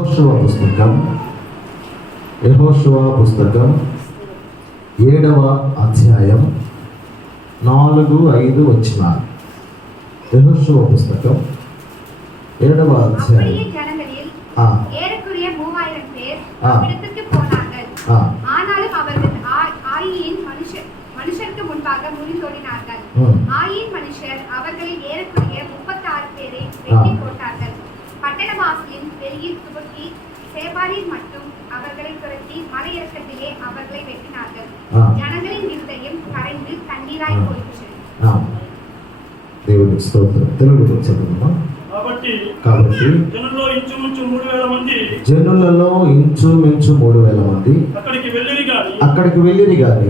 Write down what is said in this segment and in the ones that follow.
యెహోషువ పుస్తకం 7వ అధ్యాయం 4-5 వచనాలు. యెహోషువ పుస్తకం 7వ అధ్యాయం. ஏறக்குறைய 3000 பேர் இடத்துக்கு போனார்கள். ஆனாலும் அவர்கள் ஆயின் மனுஷருக்கு முன்பாக முறித்தோடினார்கள். ஆயின் மனுஷர் அவர்களை ஏறக்குறைய 36 பேரை வெட்டி போட்டார்கள். பட்டணவாசியின் வெளியில் துவக்கி சேபாரில் மட்டும் அவர்களை துரத்தி மலையிறக்கத்திலே அவர்களை வெட்டினார்கள். ஜனங்களின் இருதயம் கரைந்து தண்ணீராய் போயிற்று. దేవుని స్తోత్రం. తెలుగులో చదువుదాం. కాబట్టి జనులలో ఇంచుమించు 3000 మంది అక్కడికి వెళ్ళిరి గాని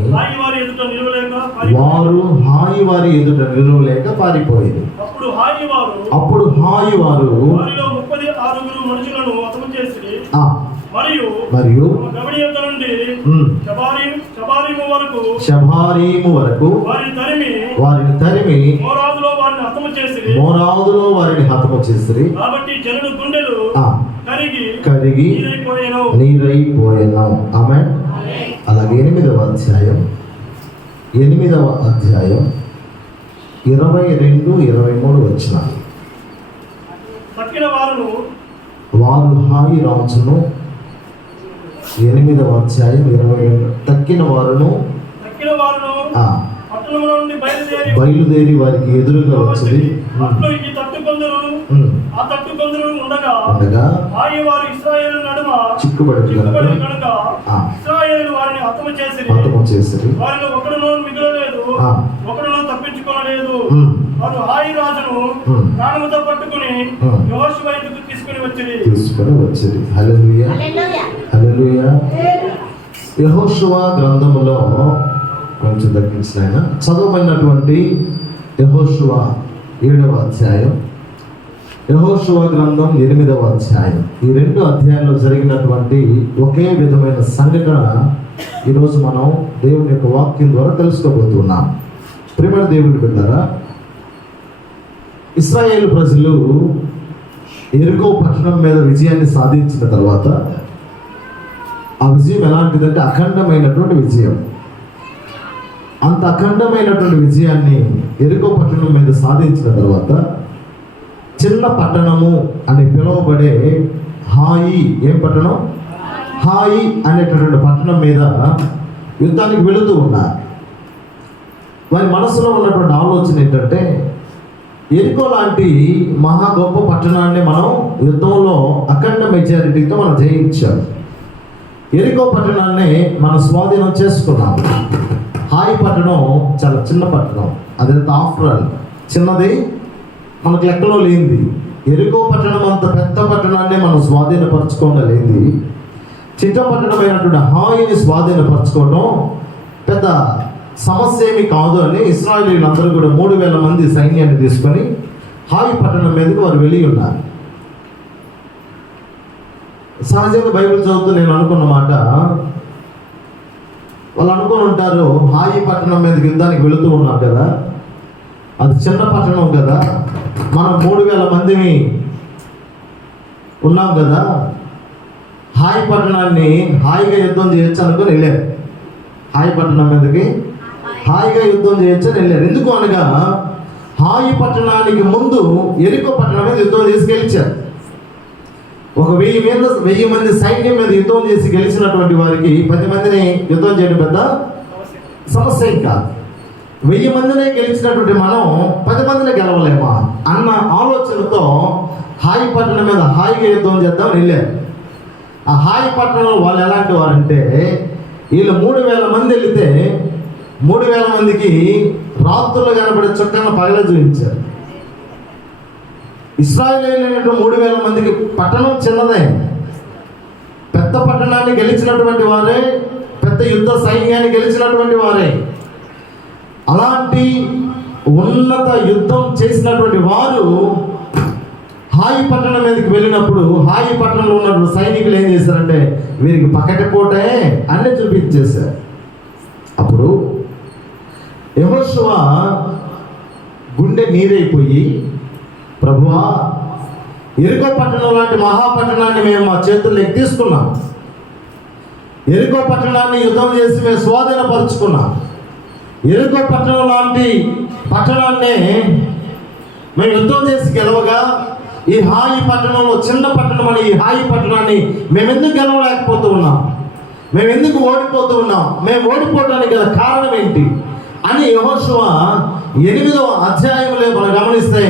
వారు హాయి వారి ఎదుట నిలవలేక పారిపోయేది. అప్పుడు హాయి వారు మరియు శబారీము వరకు వారిని తరిమి మోరాదులో వారిని హతము చేసిరి. కరిగి నీరైపోయాను. ఆమేన్. అలాగే 8వ అధ్యాయం 22-23 వచనాలు. వారు హాయి రాజును 8వ అధ్యాయం 22 తక్కిన వారును బయలుదేరి వారికి ఎదురుగా వచ్చింది. చిక్కుబడి హతము చేసిరి. తీసుకొని వచ్చింది. హల్లెలూయా, హల్లెలూయా. యెహోషువ గ్రంథములో కొంచెం తగ్గించిన చదవబడినటువంటి యెహోషువ 7వ అధ్యాయం, యెహోషువ గ్రంథం 8వ అధ్యాయం, ఈ 2 అధ్యాయాల్లో జరిగినటువంటి ఒకే విధమైన సంఘటన ఈరోజు మనం దేవుని యొక్క వాక్యం ద్వారా తెలుసుకోబోతున్నాం. ప్రియమైన దేవుని బిడ్డలారా, ఇశ్రాయేలు ప్రజలు యెరికో పట్టణం మీద విజయాన్ని సాధించిన తర్వాత ఆ విజయం ఎలాంటిదంటే అఖండమైనటువంటి విజయం. అంత అఖండమైనటువంటి విజయాన్ని యెరికో పట్టణం మీద సాధించిన తర్వాత చిన్న పట్టణము అని పిలువబడే హాయి, ఏం పట్టణం? హాయి అనేటటువంటి పట్టణం మీద యుద్ధానికి వెళుతూ ఉన్నారు. వారి మనసులో ఉన్నటువంటి ఆలోచన ఏంటంటే, యెరికో లాంటి మహా గొప్ప పట్టణాన్ని మనం యుద్ధంలో అఖండ మెజారిటీతో మనం జయించాం. యెరికో పట్టణాన్ని మనం స్వాధీనం చేసుకున్నాం. హాయి పట్టణం చాలా చిన్న పట్టణం, అదంతా ఆఫ్టర్ చిన్నది, మనకు లెక్కలో లేనిది. యెరికో పట్టణం అంత పెద్ద పట్టణాన్ని మనం స్వాధీనపరచుకోగలిగింది. చిన్న పట్టణమైనటువంటి హాయిని స్వాధీనపరచుకోవడం పెద్ద సమస్య ఏమి కాదు అని ఇశ్రాయేలీయులందరూ కూడా 3000 మంది సైన్యాన్ని తీసుకొని హాయి పట్టణం మీదకి వారు వెళ్ళి ఉన్నారు. సహజంగా బైబిల్ చదువుతూ నేను అనుకున్న మాట, వాళ్ళు అనుకుని ఉంటారు, హాయి పట్టణం మీదకి యుద్ధానికి వెళుతూ ఉన్నాం కదా, అది చిన్న పట్టణం కదా, మనం 3000 మందిని ఉన్నాం కదా, హాయి పట్టణాన్ని హాయిగా యుద్ధం చేయొచ్చు అనుకుని వెళ్ళారు. హాయి పట్టణం మీదకి హాయిగా యుద్ధం చేయొచ్చు అని వెళ్ళారు. ఎందుకు అనగా హాయి పట్టణానికి ముందు యెరికో పట్టణం మీద యుద్ధం చేసి గెలిచారు. ఒక 1000 మంది సైన్యం మీద యుద్ధం చేసి గెలిచినటువంటి వారికి 10 మందిని యుద్ధం చేయడం పెద్ద సమస్య కాదు. 1000 మందినే గెలిచినటువంటి మనం 10 మందిని గెలవలేమా అన్న ఆలోచనతో హాయి పట్టణం మీద హాయిగా యుద్ధం చేద్దామని వెళ్ళారు. ఆ హాయి పట్టణంలో వాళ్ళు ఎలాంటి వారంటే, వీళ్ళు 3000 మంది వెళితే 3000 మందికి రాత్రులు కనబడే చుక్కలను పగల చూపించారు. ఇశ్రాయేలీయులైనటువంటి 3000 మందికి పట్టణం చిన్నదే, పెద్ద పట్టణాన్ని గెలిచినటువంటి వారే, పెద్ద యుద్ధ సైన్యాన్ని గెలిచినటువంటి వారే. అలాంటి ఉన్నత యుద్ధం చేసినటువంటి వారు హాయి పట్టణం మీదకి వెళ్ళినప్పుడు హాయి పట్టణంలో ఉన్నటువంటి సైనికులు ఏం చేశారంటే, వీరికి పకటిపోటే అన్నీ చూపించేశారు. అప్పుడు యెహోషువ గుండె నీరైపోయి, ప్రభువా ఎరికో పట్టణం లాంటి మహాపట్టణాన్ని మేము మా చేతుల్లోకి తీసుకున్నాం. ఎరికో పట్టణాన్ని యుద్ధం చేసి మేము స్వాధీనపరుచుకున్నాం. ఎరికో పట్టణం లాంటి పట్టణాన్ని మేము యుద్ధం చేసి గెలవగా, ఈ హాయి పట్టణంలో, చిన్న పట్టణం అని ఈ హాయి పట్టణాన్ని మేము ఎందుకు గెలవలేకపోతూ ఉన్నాం? మేము ఎందుకు ఓడిపోతూ ఉన్నాం? మేము ఓడిపోవడానికి గల కారణం ఏంటి అని యెహోషువ 8వ అధ్యాయంలో మనం గమనిస్తే,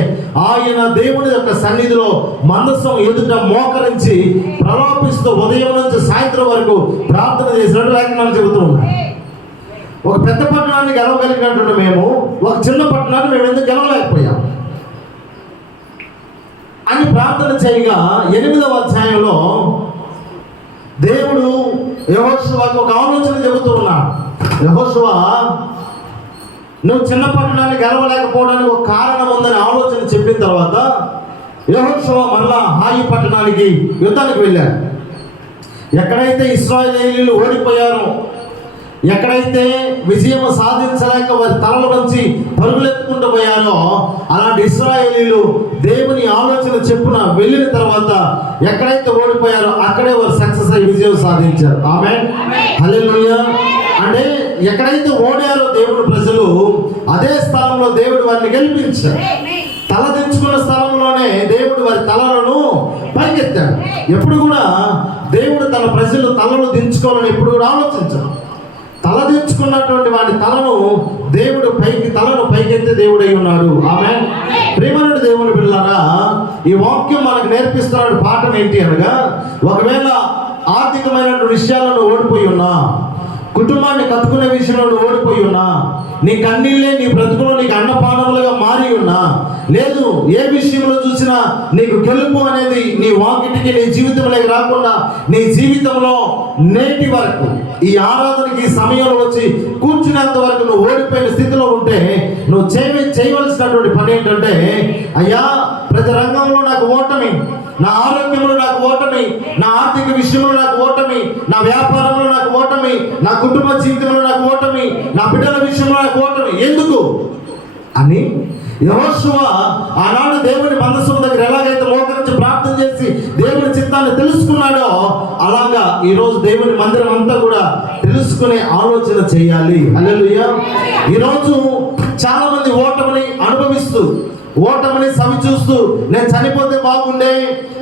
ఆయన దేవుని యొక్క సన్నిధిలో మందసం ఎదుట మోకరించి ప్రలోభిస్తూ ఉదయం నుంచి సాయంత్రం వరకు ప్రార్థన చేసినట్టు లేఖనాలు చెబుతూ ఉన్నాయి. ఒక పెద్ద పట్టణాన్ని గెలవగలిగినటువంటి మేము ఒక చిన్న పట్టణాన్ని మేము ఎందుకు గెలవలేకపోయాం అని ప్రార్థన చేయగా 8వ అధ్యాయంలో దేవుడు యెహోషువకు ఒక ఆలోచన చెబుతూ ఉన్నాడు. యెహోషువ, నువ్వు చిన్న పట్టణాన్ని గెలవలేకపోవడానికి ఒక కారణం ఉందని ఆలోచన చెప్పిన తర్వాత యెహోషువ మరలా హాయి పట్టణానికి యుద్ధానికి వెళ్ళాడు. ఎక్కడైతే ఇశ్రాయేలీయులు ఓడిపోయారో, ఎక్కడైతే విజయం సాధించలేక వారి తలల నుంచి పరుగులెత్తుకుంటూ పోయారో, అలాంటి ఇశ్రాయేలీయులు దేవుని ఆలోచన చెప్పున వెళ్ళిన తర్వాత ఎక్కడైతే ఓడిపోయారో అక్కడే వారు సక్సెస్ అయ్యి విజయం సాధించారు. ఆమేన్, హల్లెలూయా. అంటే ఎక్కడైతే ఓడారో దేవుడు ప్రజలు, అదే స్థలంలో దేవుడు వారిని గెలిపించారు. తల దించుకున్న స్థలంలోనే దేవుడు వారి తలలను పైకెత్తాడు. ఎప్పుడు కూడా దేవుడు తన ప్రజలు తలను దించుకోవాలని ఎప్పుడు కూడా ఆలోచించాడు. తల దించుకున్నటువంటి వాడి తలను దేవుడు తలను పైకెత్తే దేవుడు అయి ఉన్నాడు. ఆమేన్. ప్రియమైన దేవుని బిడ్డలారా, ఈ వాక్యం మనకు నేర్పిస్తున్నాడు పాఠం ఏంటి అనగా, ఒకవేళ ఆర్థికమైన విషయాలను ఓడిపోయి ఉన్నా, కుటుంబాన్ని కట్టుకునే విషయంలో నువ్వు ఓడిపోయి ఉన్నా, నీ కన్నీళ్ళే నీ బ్రతుకులో నీకు అన్నపానములుగా మారి ఉన్నా, లేదు ఏ విషయంలో చూసినా నీకు గెలుపు అనేది నీ వాకిటికి నీ జీవితంలోకి రాకుండా నీ జీవితంలో నేటి వరకు ఈ ఆరాధనకి సమయంలో వచ్చి కూర్చునేంత వరకు నువ్వు ఓడిపోయిన స్థితిలో ఉంటే నువ్వు చేయవలసినటువంటి పని ఏంటంటే, అయ్యా ప్రతి రంగంలో నాకు ఓటమి, నా ఆరోగ్యంలో నాకు ఓటమి, నా ఆర్థిక విషయంలో నాకు ఓటమి, నా వ్యాపారంలో నాకు ఓటమి, నా కుటుంబ జీవితంలో నాకు ఓటమి, నా బిడ్డల విషయంలో నాకు ఓటమి, ఎందుకు అని యెహోషువ ఆనాడు దేవుని మందసం దగ్గర ఎలాగైతే మోకరించి ప్రార్థన చేసి దేవుని చిత్తాన్ని తెలుసుకున్నాడో, అలాగా ఈరోజు దేవుని మందిరం అంతా కూడా తెలుసుకునే ఆలోచన చేయాలి. హల్లెలూయా. ఈరోజు చాలా మంది ఓటమిని అనుభవిస్తూ, ఓటమిని సవి చూస్తూ, నేను చనిపోతే బాగుండే,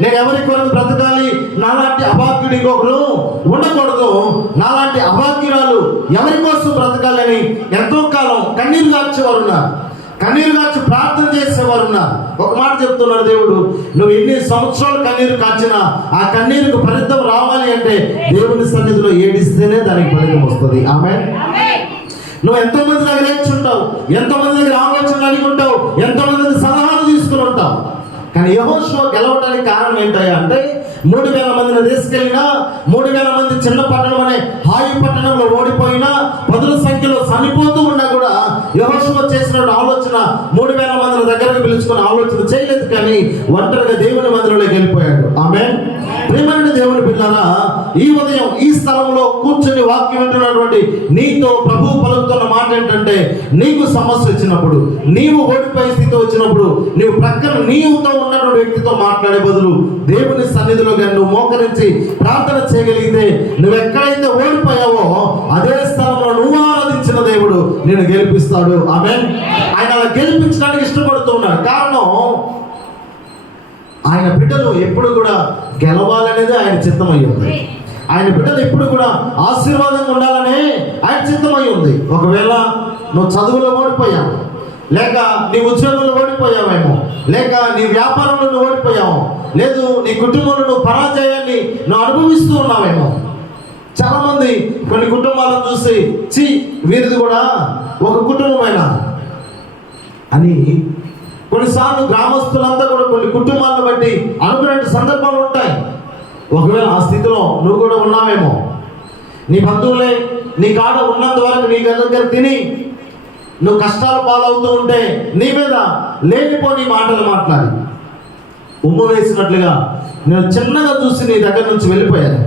నేను ఎవరి కొరకు బ్రతకాలి, నాలాంటి అభాగ్యుడు ఇంకొకరు ఉండకూడదు, నాలాంటి అభాగ్యురాలు ఎవరి కోసం బ్రతకాలని ఎంతో కాలం కన్నీరు కార్చేవారు ఉన్నారు, కన్నీరు కార్చి ప్రార్థన చేసేవారు ఉన్నారు. ఒక మాట చెప్తున్నాడు దేవుడు, నువ్వు ఎన్ని సంవత్సరాలు కన్నీరు కార్చినా ఆ కన్నీరుకు ఫలితం రావాలి అంటే దేవుని సన్నిధిలో ఏడిస్తేనే దానికి ఫలితం వస్తుంది. ఆమేన్. నువ్వు ఎంతో మంది దగ్గర నేర్చుంటావు, ఎంతో మంది దగ్గర ఆలోచనలు అడిగి ఉంటావు, ఎంతో మంది దగ్గర సలహాలు తీసుకుని ఉంటావు, కానీ యెహోషువ గెలవడానికి కారణం ఏంటయ్యా అంటే 3000 మందిని తీసుకెళ్ళినా, 3000 మంది చిన్న పట్టణం అనే హాయి పట్టణంలో ఓడిపోయినా, పదుల సంఖ్యలో చనిపోతూ ఉన్నా కూడా యెహోషువ చేసిన ఆలోచన 3000 మందిని దగ్గరకు పిలుచుకుని ఆలోచన చేయలేదు, కానీ ఒంటరిగా దేవుని మందిరంలోకి వెళ్ళిపోయాడు. ఆమేన్. ప్రియమైన దేవుని బిడ్డలారా, ఈ ఉదయం ఈ స్థలంలో కూర్చొని వాక్యం వింటున్నటువంటి నీతో ప్రభువు పలుకుతున్న మాట ఏంటంటే, నీకు సమస్య వచ్చినప్పుడు, నీవు ఓడిపోయే స్థితి వచ్చినప్పుడు, నీవు ప్రక్కన నీవుతో ఉన్నటువంటి వ్యక్తితో మాట్లాడే బదులు దేవుని సన్నిధిలో నువ్వు మోకరించి ప్రార్థన చేయగలిగితే, నువ్వు ఎక్కడైతే ఓడిపోయావో అదే స్థలంలో నువ్వు ఆరాధించిన దేవుడు నిన్ను గెలిపిస్తాడు. ఆమేన్. ఆయన అలా గెలిపించడానికి ఇష్టపడుతూ ఉన్నాడు. కారణం, ఆయన బిడ్డలు ఎప్పుడు కూడా గెలవాలనేది ఆయన చిత్తమై ఉంది. ఆయన బిడ్డలు ఎప్పుడు కూడా ఆశీర్వాదంగా ఉండాలనే ఆయన చిత్తమై ఉంది. ఒకవేళ నువ్వు చదువులో ఓడిపోయావు, లేక నీ ఉద్యోగంలో ఓడిపోయావేమో, లేక నీ వ్యాపారంలో నువ్వు ఓడిపోయావు, లేదు నీ కుటుంబంలో నువ్వు పరాజయాన్ని నువ్వు అనుభవిస్తూ ఉన్నావేమో. చాలా మంది కొన్ని కుటుంబాలను చూసి వీరిది కూడా ఒక కుటుంబమైనా అని కొన్నిసార్లు గ్రామస్తులంతా కూడా కొన్ని కుటుంబాలను బట్టి అనుకునే సందర్భాలు ఉంటాయి. ఒకవేళ ఆ స్థితిలో నువ్వు కూడా ఉన్నావేమో, నీ బంధువులే నీ కాడ ఉన్నంత వరకు నీ దగ్గర తిని నువ్వు కష్టాలు పాలవుతూ ఉంటే నీ మీద లేనిపోని మాటలు మాట్లాడి ఉమ్ము వేసినట్లుగా నేను చిన్నగా చూసి నీ దగ్గర నుంచి వెళ్ళిపోయాను.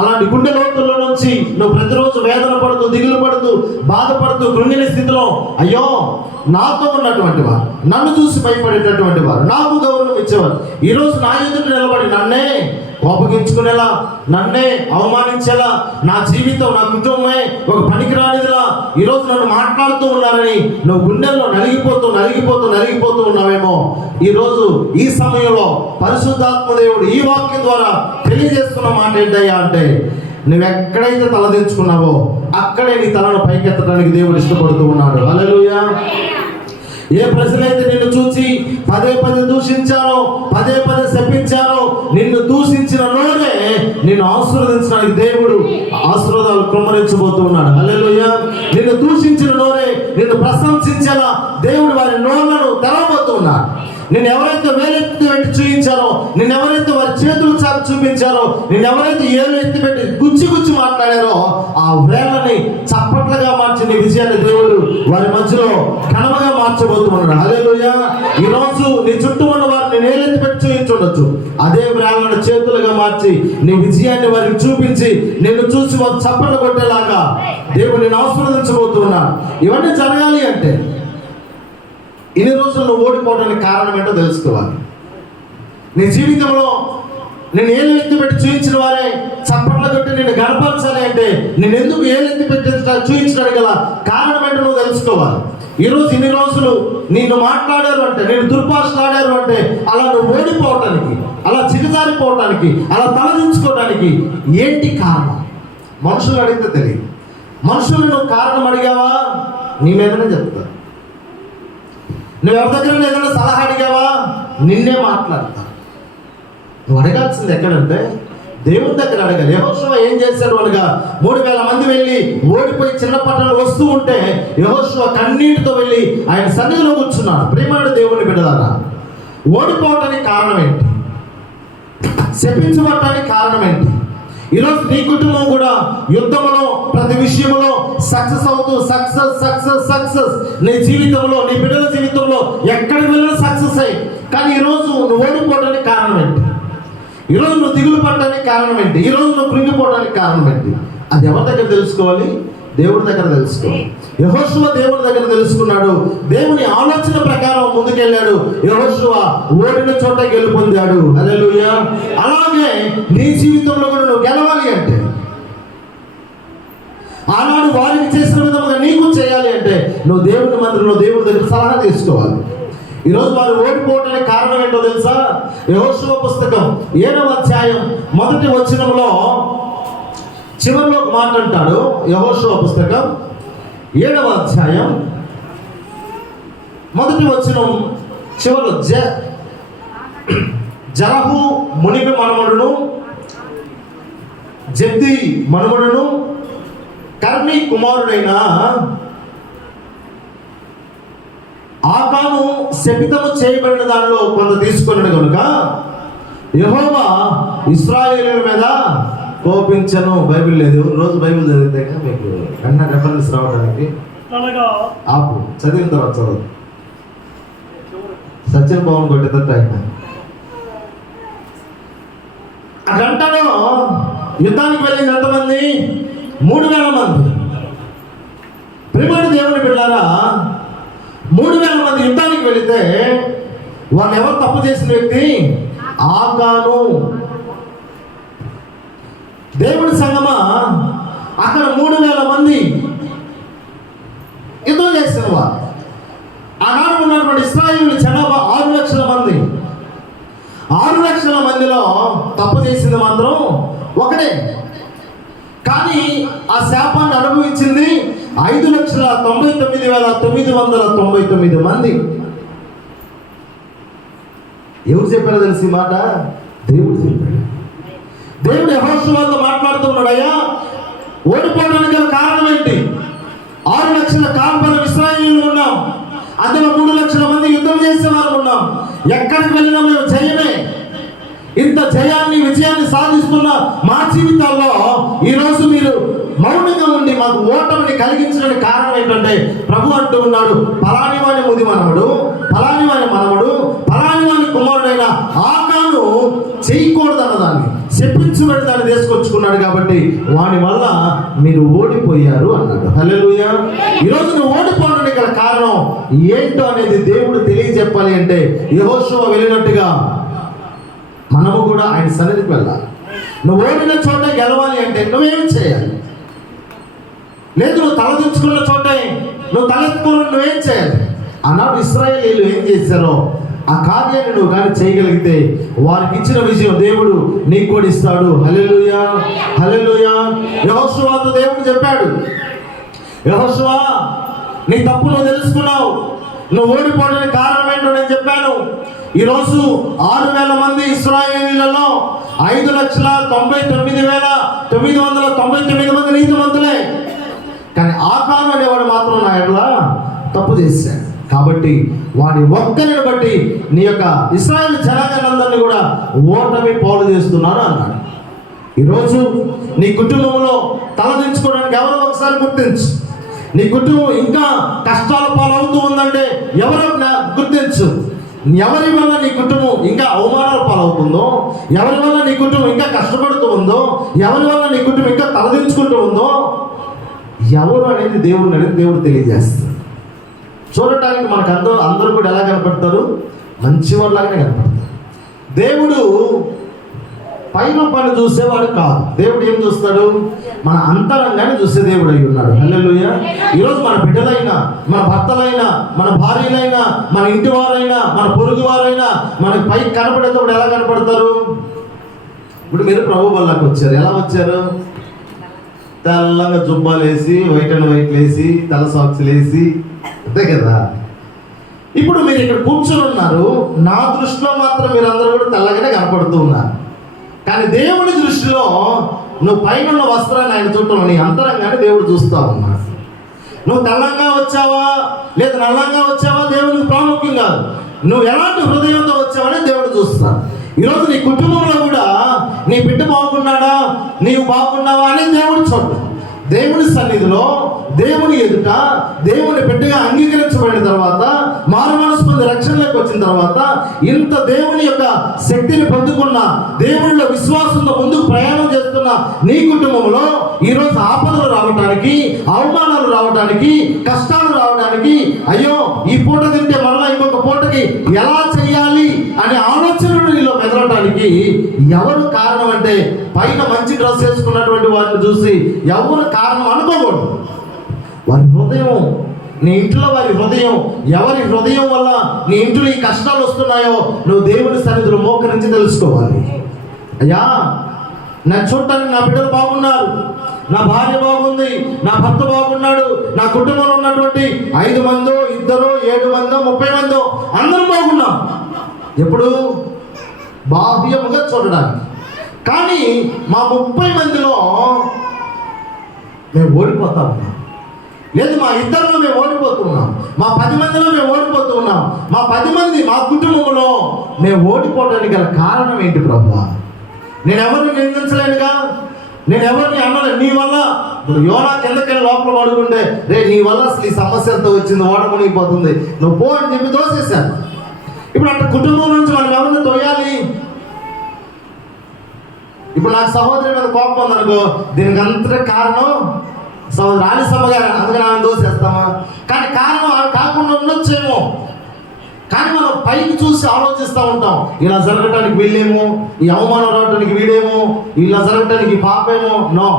అలాంటి గుండె లోతుల్లో నుంచి నువ్వు ప్రతిరోజు వేదన పడుతూ, దిగులు పడుతూ, బాధపడుతూ, కృంగిన స్థితిలో అయ్యో నాతో ఉన్నటువంటి వారు, నన్ను చూసి భయపడేటటువంటి వారు, నాకు గౌరవం ఇచ్చేవారు ఈరోజు నా ఎదుట నిలబడి నన్నే కోపగించుకునేలా, నన్నే అవమానించేలా, నా జీవితం, నా కుటుంబమే ఒక పనికిరానిదిలా ఈరోజు నన్ను మాట్లాడుతూ ఉన్నారని నువ్వు గుండెల్లో నలిగిపోతూ ఉన్నావేమో. ఈరోజు ఈ సమయంలో పరిశుద్ధాత్మ దేవుడు ఈ వాక్యం ద్వారా తెలియజేస్తున్న మాట ఏంటయ్యా అంటే, నువ్వెక్కడైతే తలదించుకున్నావో అక్కడే నీ తలను పైకెత్తడానికి దేవుడు ఇష్టపడుతూ ఉన్నాడు. హల్లెలూయా. ఏ ప్రజలైతే నిన్ను చూసి పదే దూషించారో, పదే శపించారో, నిన్ను దూషించిన నోరే నిన్ను ఆశీర్వదించడానికి దేవుడు ఆశీర్వాదాలు కుమ్మరించబోతూ ఉన్నాడు. హల్లెలూయా. నిన్ను దూషించిన నోరే నిన్ను ప్రశంసించేలా దేవుడు వారి నోళ్లను తెరవబోతూ ఉన్నాడు. నిన్ను ఎవరైతే వేలెత్తి పెట్టి చూపించారో, నిన్ను ఎవరైతే వారి చేతులు చాపి చూపించారో, నిన్ను ఎవరైతే ఏలు ఎత్తి పెట్టి గుచ్చి మాట్లాడారో, ఆ వేళ్ళని చప్పట్లుగా మార్చి నీ విజయాన్ని దేవుడు వారి మధ్యలో ఘనముగా మార్చబోతున్నాడు. హల్లెలూయా. ఈ రోజు నీ చుట్టూ ఉన్న వారిని నేలెత్తి పెట్టి చూపించుండొచ్చు, అదే వేళ్ళను చేతులుగా మార్చి నీ విజయాన్ని వారికి చూపించి నిన్ను చూసి వారు చప్పట్లు కొట్టేలాగా దేవుడు నిన్ను ఆశీర్వదించబోతున్నాడు. ఇవన్నీ జరగాలి అంటే ఇన్ని రోజులు నువ్వు ఓడిపోవడానికి కారణం ఏంటో తెలుసుకోవాలి. నీ జీవితంలో నేను ఏళ్ళు ఎత్తి పెట్టి చూపించిన వారే చప్పట్ల కొట్టి నిన్ను గడపరచాలి అంటే నేను ఎందుకు ఏళ్ళు ఎత్తి పెట్టి చూపించడానికి గల కారణం ఏంటో నువ్వు తెలుసుకోవాలి. ఈరోజు ఇన్ని రోజులు నిన్ను మాట్లాడారు అంటే, నేను దుర్భాషలాడారు అంటే, అలా నువ్వు ఓడిపోవటానికి, అలా చిగజారిపోవటానికి, అలా తలదించుకోవడానికి ఏంటి కారణం? మనుషులు అడిగితే తెలియదు. మనుషులు నువ్వు కారణం అడిగావా, నీ మీదనే చెప్తారు. నువ్వు ఎవరి దగ్గర ఏదైనా సలహా అడిగావా, నిన్నే మాట్లాడతారు. నువ్వు అడగాల్సింది ఎక్కడంటే దేవుని దగ్గర అడగాలి. యెహోషువ ఏం చేశాడు అనగా 3000 మంది వెళ్ళి ఓడిపోయి చిన్న పట్టణాలు వస్తూ ఉంటే యెహోషువ కన్నీటితో వెళ్ళి ఆయన సన్నిధిలో కూర్చున్నాడు. ప్రియమైన దేవుని బిడ్డలారా, ఓడిపోవటానికి కారణం ఏంటి? శపించబడటానికి కారణం ఏంటి? ఈరోజు నీ కుటుంబం కూడా యుద్ధంలో ప్రతి విషయంలో సక్సెస్ అవుతూ సక్సెస్ నీ జీవితంలో, నీ బిడ్డల జీవితంలో ఎక్కడికి వెళ్ళినా సక్సెస్ అయ్యి, కానీ ఈరోజు నువ్వు ఓడిపోవడానికి కారణం ఏంటి? ఈరోజు నువ్వు దిగులు పడడానికి కారణం ఏంటి? ఈరోజు నువ్వు కృంగిపోవడానికి కారణం ఏంటి? అది ఎవరి దగ్గర తెలుసుకోవాలి? దేవుడి దగ్గర తెలుసుకోవాలి. యెహోషువ దేవుడి దగ్గర తెలుసుకున్నాడు. దేవుని ఆలోచన ప్రకారం ముందుకెళ్ళాడు. యెహోషువ ఓడిన చోట గెలుపొందాడు. హల్లెలూయా. అలాగే నీ జీవితంలో కూడా నువ్వు గెలవాలి అంటే, ఆనాడు వారికి చేసిన విధంగా నీకు చేయాలి అంటే నువ్వు దేవుని మందిరంలో దేవుడి దగ్గర సలహా తీసుకోవాలి. ఈరోజు వారు ఓడిపోవడానికి కారణం ఏంటో తెలుసా? యెహోషువ పుస్తకం 7వ అధ్యాయం 1వ వచనంలో చివరిలో ఒక మాట అంటాడు. యెహోషువ పుస్తకం 7వ అధ్యాయం 1వ వచనం చివరిలో జరహు మునిపి మనమడును, జబ్ది మనుమడును, కర్ణి కుమారుడైన ఆకాను శపితము చేయబడిన దానిలో కొంత తీసుకున్నాడు కనుక యెహోవా ఇశ్రాయేలీయుల మీద కోపించను. బైబిల్ లేదు, రోజు బైబిల్ చదివితే మీకు వెంటనే రెఫరెన్స్ రావడానికి ఆపు, చదివిన తర్వాత చదువు. సత్యం భవన్ కొట్టేటట్టు ఆయన ఆ గంటలో యుద్ధానికి వెళ్ళింది ఎంతమంది? 3000 మంది. ప్రియమైన దేవుని బిడ్డలారా, 3000 మంది యుద్ధానికి వెళితే వాళ్ళు ఎవరు తప్పు చేసిన వ్యక్తి? ఆకాను. దేవుని సంగమా, అక్కడ 3000 మంది యుద్ధం చేసిన వారు. ఆనాడు ఉన్నటువంటి ఇశ్రాయేలు జనాభా 6 లక్షల మంది. 6 లక్షల మందిలో తప్పు చేసింది మాత్రం ఒకటే. కానీ ఆ శాపాన్ని అనుభవించింది 5,99,999 మంది. ఎవరు చెప్పారో తెలిసి మాట? దేవుడు చెప్పాడు. దేవుడు యెహోషువతో మాట్లాడుతున్నాడు. అయ్యా, ఓడిపోవడానికి గల కారణం ఏంటి? 6 లక్షల కాల్పన ఇశ్రాయేలీయులు ఉన్నాం, అందులో 3 లక్షల మంది యుద్ధం చేసేవారు ఉన్నాం. ఎక్కడికి వెళ్ళినా మేము జయమే. ఇంత జయాన్ని, విజయాన్ని సాధిస్తున్న మా జీవితాల్లో ఈరోజు మీరు మౌనంగా ఉండి మాకు ఓటమిని కలిగించడానికి కారణం ఏంటంటే ప్రభు అంటూ ఉన్నాడు, ఫలాని వాని ముది మనవడు, ఫలాని వాని మనవడు, ఫలాని వాని కుమారుడైన ఆకాను చేయకూడదన్నదాన్ని, తెప్పించబడి దాన్ని తీసుకొచ్చుకున్నాడు కాబట్టి వాని వల్ల మీరు ఓడిపోయారు అన్నాడు. హల్లెలూయా. ఈరోజు నువ్వు ఓడిపోవడానికి గల కారణం ఏంటో అనేది దేవుడు తెలియజెప్పాలి అంటే యెహోషువ వెళ్ళినట్టుగా మనము కూడా ఆయన సన్నిధికి వెళ్ళాలి. నువ్వు ఓడిన చోట గెలవాలి అంటే నువ్వేం చేయాలి? లేదు, నువ్వు తలదించుకున్న చోట నువ్వు తలెత్తుకున్న నువ్వేం చేయాలి? ఆనాడు ఇశ్రాయేలీయులు ఏం చేశారో ఆ కార్యాన్ని నువ్వు కానీ చేయగలిగితే వారికి ఇచ్చిన విజయం దేవుడు నీకు కూడా ఇస్తాడు. హల్లెలూయా, హల్లెలూయా. యెహోషువతో దేవుడు చెప్పాడు, యెహోషువ నీ తప్పు నువ్వు తెలుసుకున్నావు, నువ్వు ఓడిపోవడానికి కారణం ఏంటో నేను చెప్పాను. ఈరోజు 6,000 మంది ఇశ్రాయేలీయులలో 5,99,999 మంది నీతిమంతులే. కానీ ఆకాను అనేవాడు మాత్రం నా ఎడల తప్పు చేశాడు. కాబట్టి వాడి ఒక్కరిని బట్టి నీ యొక్క ఇశ్రాయేలు జనాంగాలందరినీ కూడా ఓటమి పాలు చేస్తున్నాను అన్నాడు. ఈరోజు నీ కుటుంబంలో తలదించుకోవడానికి ఎవరో ఒకసారి గుర్తించు. నీ కుటుంబం ఇంకా కష్టాల పాలవుతూ ఉందంటే ఎవరో గుర్తించు. ఎవరి వల్ల నీ కుటుంబం ఇంకా అవమానాల పాలవుతుందో, ఎవరి వల్ల నీ కుటుంబం ఇంకా కష్టపడుతూ ఉందో, ఎవరి వల్ల నీ కుటుంబం ఇంకా తలదించుకుంటూ ఉందో ఎవరు అనేది దేవుడు తెలియజేస్తాడు. చూడటానికి మనకు అందరూ కూడా ఎలా కనపడతారు? మంచివాళ్ళలాగానే కనపడతారు. దేవుడు పైన పని చూసేవాడు కాదు. దేవుడు ఏం చూస్తాడు? మన అంతరంగాన్ని చూసే దేవుడు అయి ఉన్నాడు. హల్లెలూయా. ఈరోజు మన బిడ్డలైనా, మన భర్తలైనా, మన భార్యలైనా, మన ఇంటి వారైనా, మన పొరుగు వారైనా మనకి పైకి కనపడేటప్పుడు ఎలా కనపడతారు? ఇప్పుడు మీరు ప్రభు వల్లకి వచ్చారు. ఎలా వచ్చారు? తెల్లగా జుబ్బాలు వేసి, వైట్ అండ్ వైట్ వేసి, తెల్ల సాక్స్లు వేసి, అంతే కదా. ఇప్పుడు మీరు ఇక్కడ కూర్చొని ఉన్నారు. నా దృష్టిలో మాత్రం మీరందరూ కూడా తెల్లగానే కనపడుతూ ఉన్నారు. కానీ దేవుడి దృష్టిలో నువ్వు పైన ఉన్న వస్త్రాన్ని ఆయన చుట్టూ నీ అంతరంగానే దేవుడు చూస్తూ ఉన్నాడు. నువ్వు తెల్లంగా వచ్చావా లేదా నల్లంగా వచ్చావా దేవుడికి ప్రాముఖ్యం కాదు. నువ్వు ఎలాంటి హృదయంతో వచ్చావని దేవుడు చూస్తాడు. ఈరోజు నీ కుటుంబంలో కూడా నీ బిడ్డ బాగున్నాడా, నీవు బాగున్నావా అని దేవుడు చూడు. దేవుని సన్నిధిలో, దేవుని ఎదుట దేవుని బిడ్డగా అంగీకరించబడిన తర్వాత, మారు మనసు పొంది రక్షణలోకి వచ్చిన తర్వాత, ఇంత దేవుని యొక్క శక్తిని పొందుకున్న, దేవునిలో విశ్వాసంతో ముందుకు ప్రయాణం చేస్తున్న నీ కుటుంబంలో ఈరోజు ఆపదలు రావడానికి, అవమానాలు రావడానికి, కష్టాలు రావడానికి, అయ్యో ఈ పూట తింటే మరలా ఇంకొక పూటకి ఎలా చేయాలి అనే ఆలోచనలు నీలో మెదలడానికి ఎవరు కారణం అంటే పైన మంచి డ్రెస్ వేసుకున్నటువంటి వారిని చూసి ఎవరు కారణం అనుకోకూడదు. వారి హృదయం, నీ ఇంట్లో వారి హృదయం, ఎవరి హృదయం వల్ల నీ ఇంట్లో ఈ కష్టాలు వస్తున్నాయో నువ్వు దేవుని సన్నిధిలో మోకరించి తెలుసుకోవాలి. అయ్యా, నా చూడటానికి నా బిడ్డలు బాగున్నారు, నా భార్య బాగుంది, నా భర్త బాగున్నాడు, నా కుటుంబంలో ఉన్నటువంటి 5 మందో 2 7 మందో 30 మందో అందరూ బాగున్నాం. ఎప్పుడు? బాహ్యముగా చూడడానికి. కానీ మా 30 మందిలో మేము ఓడిపోతా ఉన్నాం. లేదు, మా 2లో మేము ఓడిపోతున్నాం, మా 10 మందిలో మేము ఓడిపోతూ ఉన్నాం. మా 10 మంది మా కుటుంబంలో మేము ఓడిపోవడానికి గల కారణం ఏంటి ప్రభువా? నేను ఎవరిని నిందించలేనుగా, నేను ఎవరిని అనలేదు. నీ వల్ల ఇప్పుడు యోనా కిందకెళ్ళి లోపల పడుకుంటే, రే నీ వల్ల అసలు ఈ సమస్యలతో వచ్చింది, ఓడ మునిగిపోతుంది, నువ్వు పో అని చెప్పి తోసేశాను. ఇప్పుడు అట్లా కుటుంబం నుంచి మనం ఎవరిని తోయాలి? ఇప్పుడు నాకు సహోదరి మీద కోపం ఉందనుకో, దీనికి అంతటి కారణం సహోదరు ఆలిసమ్మ గారు, అందుకని ఆమె దోసేస్తామా? కానీ కారణం ఆమె కాకుండా ఉండొచ్చేమో. కానీ మనం పైకి చూసి ఆలోచిస్తూ ఉంటాం, ఇలా జరగటానికి వీళ్ళేమో, ఈ అవమానం రావడానికి వీడేమో, ఇలా జరగటానికి పాపేమో. నో,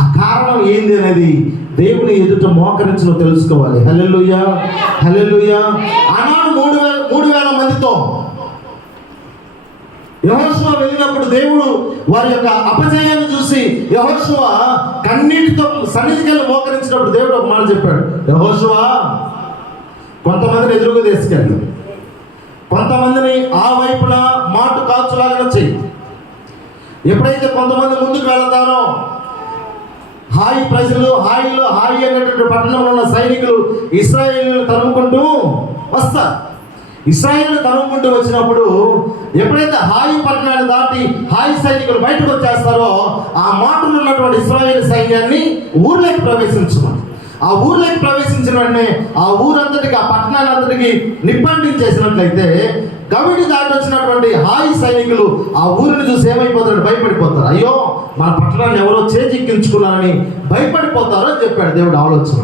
ఆ కారణం ఏంది అనేది దేవుని ఎదుట మోకరించి నువ్వు తెలుసుకోవాలి. హల్లెలూయా, హల్లెలూయా. ఆనాడు 3,000 మందితో యెహోషువ వెళ్ళినప్పుడు దేవుడు వారి యొక్క అపజయాన్ని చూసి యెహోషువ కన్నీటితో సన్నిధికి వెళ్ళి మోకరించినప్పుడు దేవుడు ఒక మాట చెప్పాడు, యెహోషువ కొంతమందిని ఎదురుగా తీసుకెళ్ళు, కొంతమందిని ఆ వైపున మాటు కాచులాగా చెయ్యి. ఎప్పుడైతే కొంతమంది ముందుకు వెళతారో హాయి ప్రజలు, హాయి అనేటువంటి పట్టణంలో ఉన్న సైనికులు ఇశ్రాయేలీయులను తరుముకుంటూ వస్తారు. ఇశ్రాయేలు తరుముకుంటూ వచ్చినప్పుడు ఎప్పుడైతే హాయి పట్టణాన్ని దాటి హాయి సైనికులు బయటకు వచ్చేస్తారో ఆ మాటలు ఉన్నటువంటి ఇశ్రాయేలు సైన్యాన్ని ఊర్లోకి ప్రవేశించమని, ఆ ఊర్లోకి ప్రవేశించిన వెంటనే ఆ ఊరంతటికి, ఆ పట్టణాలంతటికి నిప్పంటించేసినట్లయితే కవిటి దాటి వచ్చినటువంటి హాయి సైనికులు ఆ ఊరిని చూసి ఏమైపోతారు? భయపడిపోతారు. అయ్యో మన పట్టణాన్ని ఎవరో చేజిక్కించుకున్నారని భయపడిపోతారు అని చెప్పాడు దేవుడు ఆలోచన.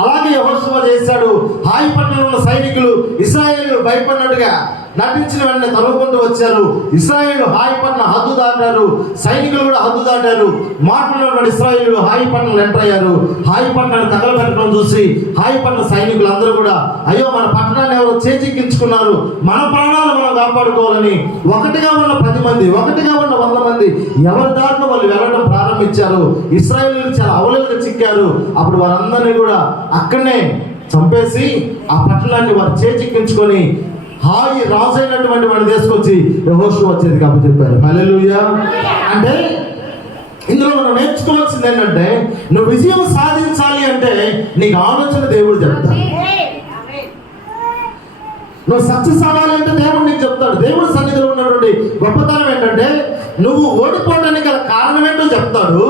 అలాగే యెహోషువ చేశాడు. హాయి పట్టణంలో ఉన్న సైనికులు ఇశ్రాయేలు భయపడినట్టుగా నటించిన వెంటనే తరుముకుంటూ వచ్చారు. ఇశ్రాయేలు హాయి పట్టణ హద్దు దాటారు, సైనికులు కూడా హద్దు దాటారు. మాట్లాడినటువంటి ఇశ్రాయేలు హాయి పట్టణంలో ఎంటర్ అయ్యారు. హాయి పట్టణాన్ని తగలబెట్టడం చూసి హాయి పట్టణ సైనికులు అందరూ కూడా అయ్యో మన పట్టణాన్ని ఎవరో చేజిక్కించుకున్నారు, మన ప్రాణాలు మనం కాపాడుకోవాలని ఒకటిగా ఉన్న 10 మంది, ఒకటిగా ఉన్న 100 మంది ఎవరి దారిలో వాళ్ళు వెళ్ళడం ప్రారంభించారు. ఇశ్రాయేలీయులు చాలా అవలేలుగా చిక్కారు. అప్పుడు వారందరినీ కూడా అక్కడనే చంపేసి ఆ పట్టణాన్ని వారు చేజిక్కించుకొని హాయి రాజైనటువంటి వాడిని తీసుకొచ్చి యెహోషువ వచ్చేది కాబట్టి చెప్పారు. హల్లెలూయా. అంటే ఇందులో మనం నేర్చుకోవాల్సింది ఏంటంటే, నువ్వు విజయం సాధించాలి అంటే నీకు ఆలోచన దేవుడు చెప్తాడు. నువ్వు సక్సెస్ అవ్వాలంటే దేవుడు నీకు చెప్తాడు. దేవుడు సన్నిధిలో ఉన్నటువంటి గొప్పతనం ఏంటంటే, నువ్వు ఓడిపోవడానికి గల కారణం ఏంటో చెప్తాడు.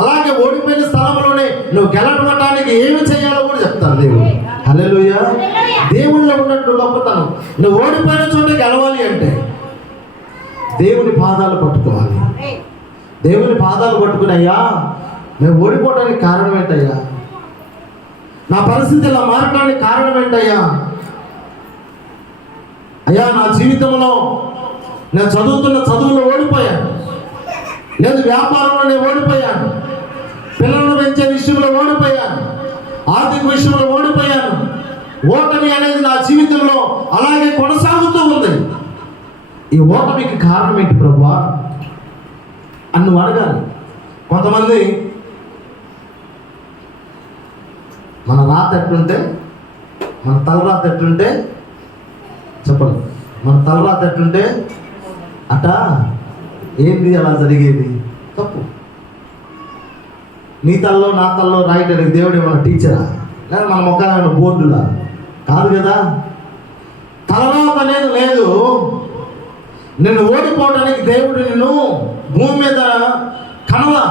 అలాగే ఓడిపోయిన స్థలంలోనే నువ్వు గెలవడానికి ఏమి చేయాలో కూడా చెప్తాడు దేవుడు. హల్లెలూయా. దేవుళ్ళలో ఉన్నట్టు గొప్పతనం. నువ్వు ఓడిపోయిన చోట గెలవాలి అంటే దేవుని పాదాలు పట్టుకోవాలి. దేవుని పాదాలు పట్టుకుని, అయ్యా నేను ఓడిపోవడానికి కారణం ఏంటయ్యా, నా పరిస్థితి ఇలా మారడానికి కారణం ఏంటయ్యా, అయ్యా నా జీవితంలో నేను చదువుతున్న చదువులో ఓడిపోయాను, లేదు వ్యాపారంలో నేను ఓడిపోయాను, పిల్లలను పెంచే విషయంలో ఓడిపోయాను, ఆర్థిక విషయంలో ఓడిపోయాను, ఓటమి అనేది నా జీవితంలో అలాగే కొనసాగుతూ ఉంది. ఈ ఓటమికి కారణం ఏంటి ప్రభువా అని నువ్వు అడగాలి. కొంతమంది మన రాత ఎట్లుంటే, మన తలరాత ఎట్లుంటే చెప్పండి, మన తలరాత ఎట్లుంటే అట ఏంది అలా జరిగేది. తప్పు. నీ తల్లో నా తల్లో రాయటానికి దేవుడు ఏమన్నా టీచరా, లేదా మన మొక్కలు బోర్డులా? కాదు కదా. తలరాత అనేది లేదు. నిన్ను ఓడిపోవడానికి దేవుడు నిన్ను భూమి మీద కనలా,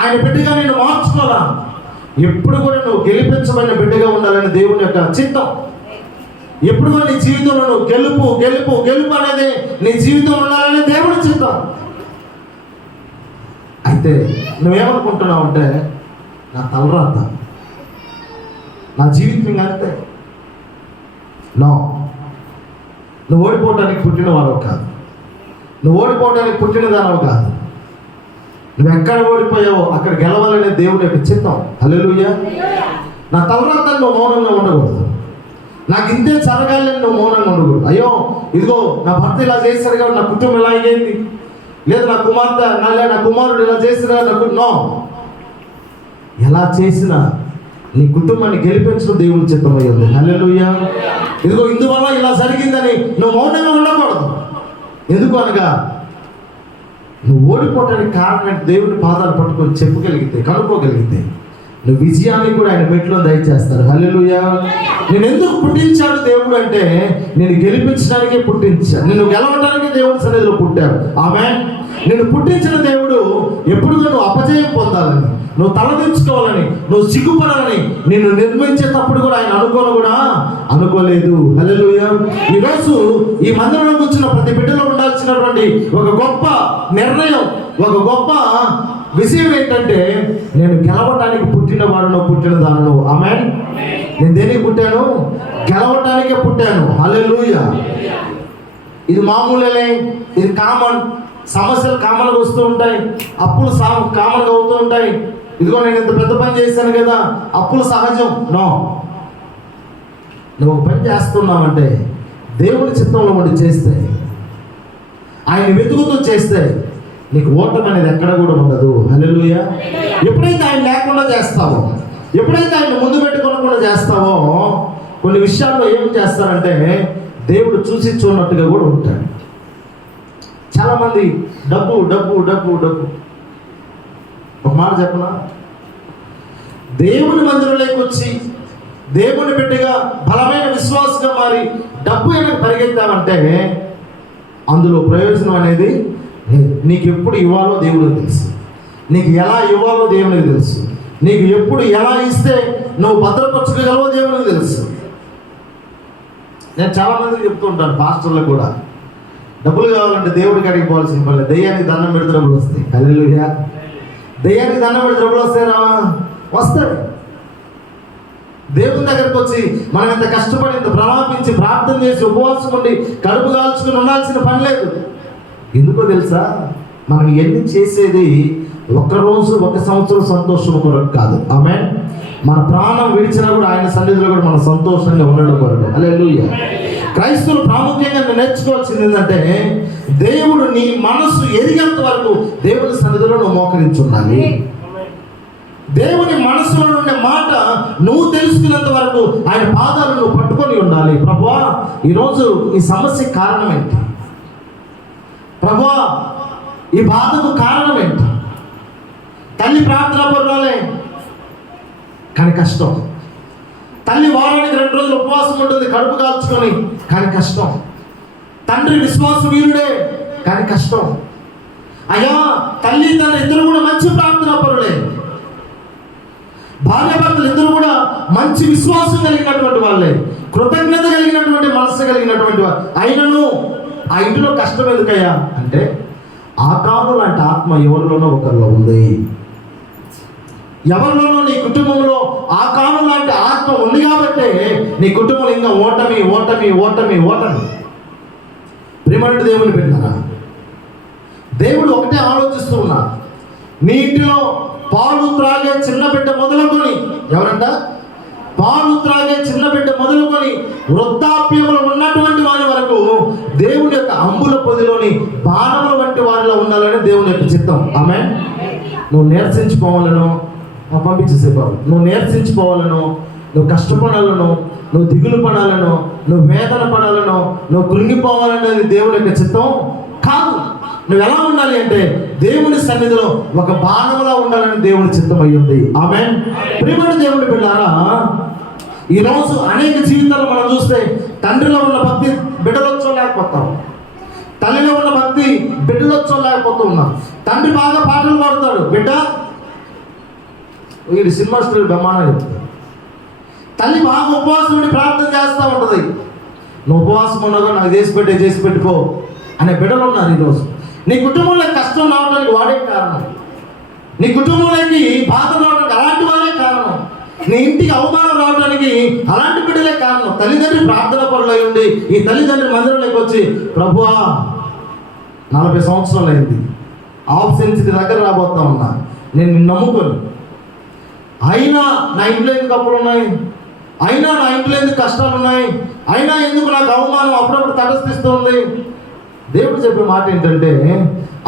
ఆయన బిడ్డగా నిన్ను మార్చుకోవాలా. ఎప్పుడు కూడా నువ్వు గెలిపించబడిన బిడ్డగా ఉండాలని దేవుని యొక్క చిత్తం. ఎప్పుడు కూడా నీ జీవితంలో నువ్వు గెలుపు గెలుపు గెలుపు అనేది నీ జీవితంలో ఉండాలని దేవుని చిత్తం. అయితే నువ్వేమనుకుంటున్నావు అంటే, నా తలరాత, నా జీవితం అంతే. నో, నువ్వు ఓడిపోవడానికి పుట్టిన వాడవు కాదు, నువ్వు ఓడిపోవడానికి పుట్టిన దానవు కాదు. నువ్వు ఎక్కడ ఓడిపోయావో అక్కడ గెలవాలనే దేవుని యొక్క చిత్తం. హల్లెలూయా. నా తలరాత నువ్వు మౌనంగా ఉండకూడదు. నాకు ఇంతే జరగాలని నువ్వు మౌనంగా ఉండకూడదు. అయ్యో ఇదిగో నా భర్త ఇలా చేశాడు కాబట్టి నా కుటుంబం ఇలా అయ్యింది, లేదు నా కుమార్తె నా కుమారుడు ఇలా చేసినా నాకు నో. ఎలా చేసినా నీ కుటుంబాన్ని గెలిపించడం దేవుని చిత్తమై ఉంది. హల్లెలూయా. ఇదిగో ఇందువల్ల ఇలా జరిగిందని నువ్వు మౌనంగా ఉండకూడదు. ఎందుకు అనగా, నువ్వు ఓడిపోవడానికి కారణం దేవుని పాదాలు పట్టుకొని చెప్పగలిగితే, కనుక్కోగలిగితే, నువ్వు విజయాన్ని కూడా ఆయన మెట్లో దయచేస్తారు. హల్లెలూయా. నేను ఎందుకు పుట్టించాడు దేవుడు అంటే, నేను గెలిపించడానికే పుట్టించాడు. నిన్ను గెలవడానికి దేవుడి సన్నిధిలో పుట్టాడు. ఆమేన్. నిన్ను పుట్టించిన దేవుడు ఎప్పుడు నువ్వు అపజయం పొందాలని, నువ్వు తలదించుకోవాలని, నువ్వు సిగ్గుపడాలని నిన్ను నిర్మించేటప్పుడు కూడా ఆయన అనుకోలేదు. హల్లెలూయా. ఈరోజు ఈ మందిరంలో కూర్చున్న ప్రతి బిడ్డలో ఉండాల్సినటువంటి ఒక గొప్ప నిర్ణయం, ఒక గొప్ప విషయం ఏంటంటే, నేను గెలవటానికి పుట్టిన వాడును, పుట్టిన దానిను. ఆమేన్. నేను దేనికి పుట్టాను? గెలవటానికే పుట్టాను. హల్లెలూయా. ఇది మామూలే, ఇది కామన్. సమస్యలు కామన్గా వస్తూ ఉంటాయి, అప్పులు కామన్గా అవుతూ ఉంటాయి. ఇదిగో నేను ఇంత పెద్ద పని చేశాను కదా, అప్పులు సహజం. నో, నువ్వు ఒక పని చేస్తున్నావంటే దేవుని చిత్తంలో ఉండి చేస్తే, ఆయన వెతుకుతూ చేస్తే నీకు ఓటమి అనేది ఎక్కడ కూడా ఉండదు. హల్లెలూయా. ఎప్పుడైతే ఆయన లేకుండా చేస్తావో, ఎప్పుడైతే ఆయన ముందు పెట్టుకోకుండా చేస్తావో, కొన్ని విషయాల్లో ఏం చేస్తారంటే దేవుడు చూసి చూడనట్టుగా కూడా ఉంటాడు. చాలామంది డబ్బు డబ్బు డబ్బు డబ్బు. ఒక మాట చెప్పనా, దేవుని మందిరంలోకి వచ్చి దేవుని బిడ్డగా బలమైన విశ్వాసంగా మారి డబ్బు ఏమైనా పరిగెత్తామంటే అందులో ప్రయోజనం అనేది నీకు ఎప్పుడు ఇవ్వాలో దేవుడికి తెలుసు, నీకు ఎలా ఇవ్వాలో దేవునికి తెలుసు, నీకు ఎప్పుడు ఎలా ఇస్తే నువ్వు భద్రపరచుకోగలవో దేవునికి తెలుసు. నేను చాలా మందికి చెప్తూ ఉంటాను, పాస్టర్లకు కూడా, డబ్బులు కావాలంటే దేవుడికి అడిగిపోవాల్సిన పని లేదు, దెయ్యానికి దండం పెడితే డబ్బులు వస్తాయి. హల్లెలూయా. దెయ్యానికి దండం పెడితే డబ్బులు వస్తాయా? వస్తాయి. దేవుని దగ్గరకు వచ్చి మనం ఇంత కష్టపడి, ఇంత ప్రలాపించి, ప్రార్థన చేసి, ఉపవాసం ఉండి, కడుపు కాల్చుకుని ఉండాల్సిన పని లేదు. ఎందుకో తెలుసా? మనం ఎన్ని చేసేది ఒక్కరోజు, ఒక సంవత్సరం సంతోషం కొరకు కాదు. ఆమేన్. మన ప్రాణం విడిచినా కూడా ఆయన సన్నిధిలో కూడా మనం సంతోషంగా ఉండడం కొరకు. హల్లెలూయా. క్రైస్తవులు ప్రాముఖ్యంగా నేర్చుకోవాల్సింది ఏంటంటే, దేవుడు నీ మనసు ఎదిగేంత వరకు దేవుని సన్నిధిలో నువ్వు మోకరించుండాలి. దేవుని మనసులో ఉండే మాట నువ్వు తెలుసుకున్నంత వరకు ఆయన పాదాలు నువ్వు పట్టుకొని ఉండాలి. ప్రభువా, ఈరోజు ఈ సమస్యకి కారణం ఏంటి? ప్రభువా, ఈ బాధకు కారణం ఏంటి? తల్లి ప్రార్థన పరురాలే కానీ కష్టం. తల్లి వారానికి 2 రోజులు ఉపవాసం ఉంటుంది కడుపు కాల్చుకొని, కానీ కష్టం. తండ్రి విశ్వాస వీరుడే కానీ కష్టం. అయ్యా, తల్లి తండ్రి ఇద్దరు కూడా మంచి ప్రార్థన పరులే, భార్యాభర్తలు ఇద్దరు కూడా మంచి విశ్వాసం కలిగినటువంటి వాళ్ళే, కృతజ్ఞత కలిగినటువంటి మనసు కలిగినటువంటి వాళ్ళు. అయినను ఆ ఇంటిలో కష్టం ఎందుకయ్యా అంటే, ఆకాను లాంటి ఆత్మ ఎవరిలోనో ఒకరిలో ఉంది. ఎవరిలోనో నీ కుటుంబంలో ఆకాను లాంటి ఆత్మ ఉంది కాబట్టి నీ కుటుంబంలో ఇంకా ఓటమి ఓటమి ఓటమి ఓటమి. ప్రియమైన దేవుని పెట్టారా, దేవుడు ఒకటే ఆలోచిస్తూ ఉన్నా, నీ ఇంటిలో పాలు త్రాగే చిన్న బిడ్డ మొదలుకొని, ఎవరంట? పాలు త్రాగే చిన్న బిడ్డ మొదలుకొని వృద్ధాప్యములు ఉన్నటువంటి వారి వరకు దేవుని యొక్క అంబుల పొదిలోని బాణముల వంటి వారిలో ఉండాలని దేవుని యొక్క చిత్తం. ఆమేన్. నువ్వు నీరసించిపోవాలను, పంపించేసే బాబు, నువ్వు నీరసించిపోవాలను, నువ్వు కష్టపడాలను, నువ్వు దిగులు పడాలను, నువ్వు వేదన పడాలను, నువ్వు కృంగిపోవాలనేది దేవుని యొక్క చిత్తం కాదు. నువ్వు ఎలా ఉండాలి అంటే దేవుని సన్నిధిలో ఒక బాణములా ఉండాలని దేవుని చిత్తం అయ్యింది. ఆమేన్. ప్రియమైన దేవుని బిడ్డలారా, ఈరోజు అనేక జీవితాలు మనం చూస్తే తండ్రిలో ఉన్న భక్తి బిడ్డలో చూడలేకపోతాం, తల్లిలో ఉన్న భక్తి బిడ్డలో చూడలేకపోతూ ఉన్నాం. తండ్రి బాగా పాటలు పాడతాడు, బిడ్డ వీడి సినిమా స్టోరీ బ్రహ్మాండంగా చెప్తాడు. తల్లి బాగా ఉపవాసం ఉండి ప్రార్థన చేస్తూ ఉంటుంది, నువ్వు ఉపవాసం ఉన్నదో నాకు చేసి పెట్టుకో అనే బిడ్డలు ఉన్నారు ఈరోజు. నీ కుటుంబంలో కష్టం రావడానికి వాడే కారణం, నీ కుటుంబంలోకి బాధ రావడానికి అలాంటి వాడే కారణం, నీ ఇంటికి అవమానం రావడానికి అలాంటి బిడ్డలే కారణం. తల్లిదండ్రి ప్రార్థన పరులై ఉండి ఈ తల్లిదండ్రి మందిరంలోకి వచ్చి, ప్రభువా 40 సంవత్సరాలు అయింది, ఆబ్సెన్స్కి దగ్గర రాబోతా ఉన్నా, నేను నిన్ను నమ్ముకోను, అయినా నా ఇంట్లో ఎందుకు అప్పులు ఉన్నాయి, అయినా నా ఇంట్లో ఎందుకు కష్టాలు ఉన్నాయి, అయినా ఎందుకు నాకు అవమానం అప్పుడప్పుడు తటస్థిస్తుంది. దేవుడు చెప్పే మాట ఏంటంటే,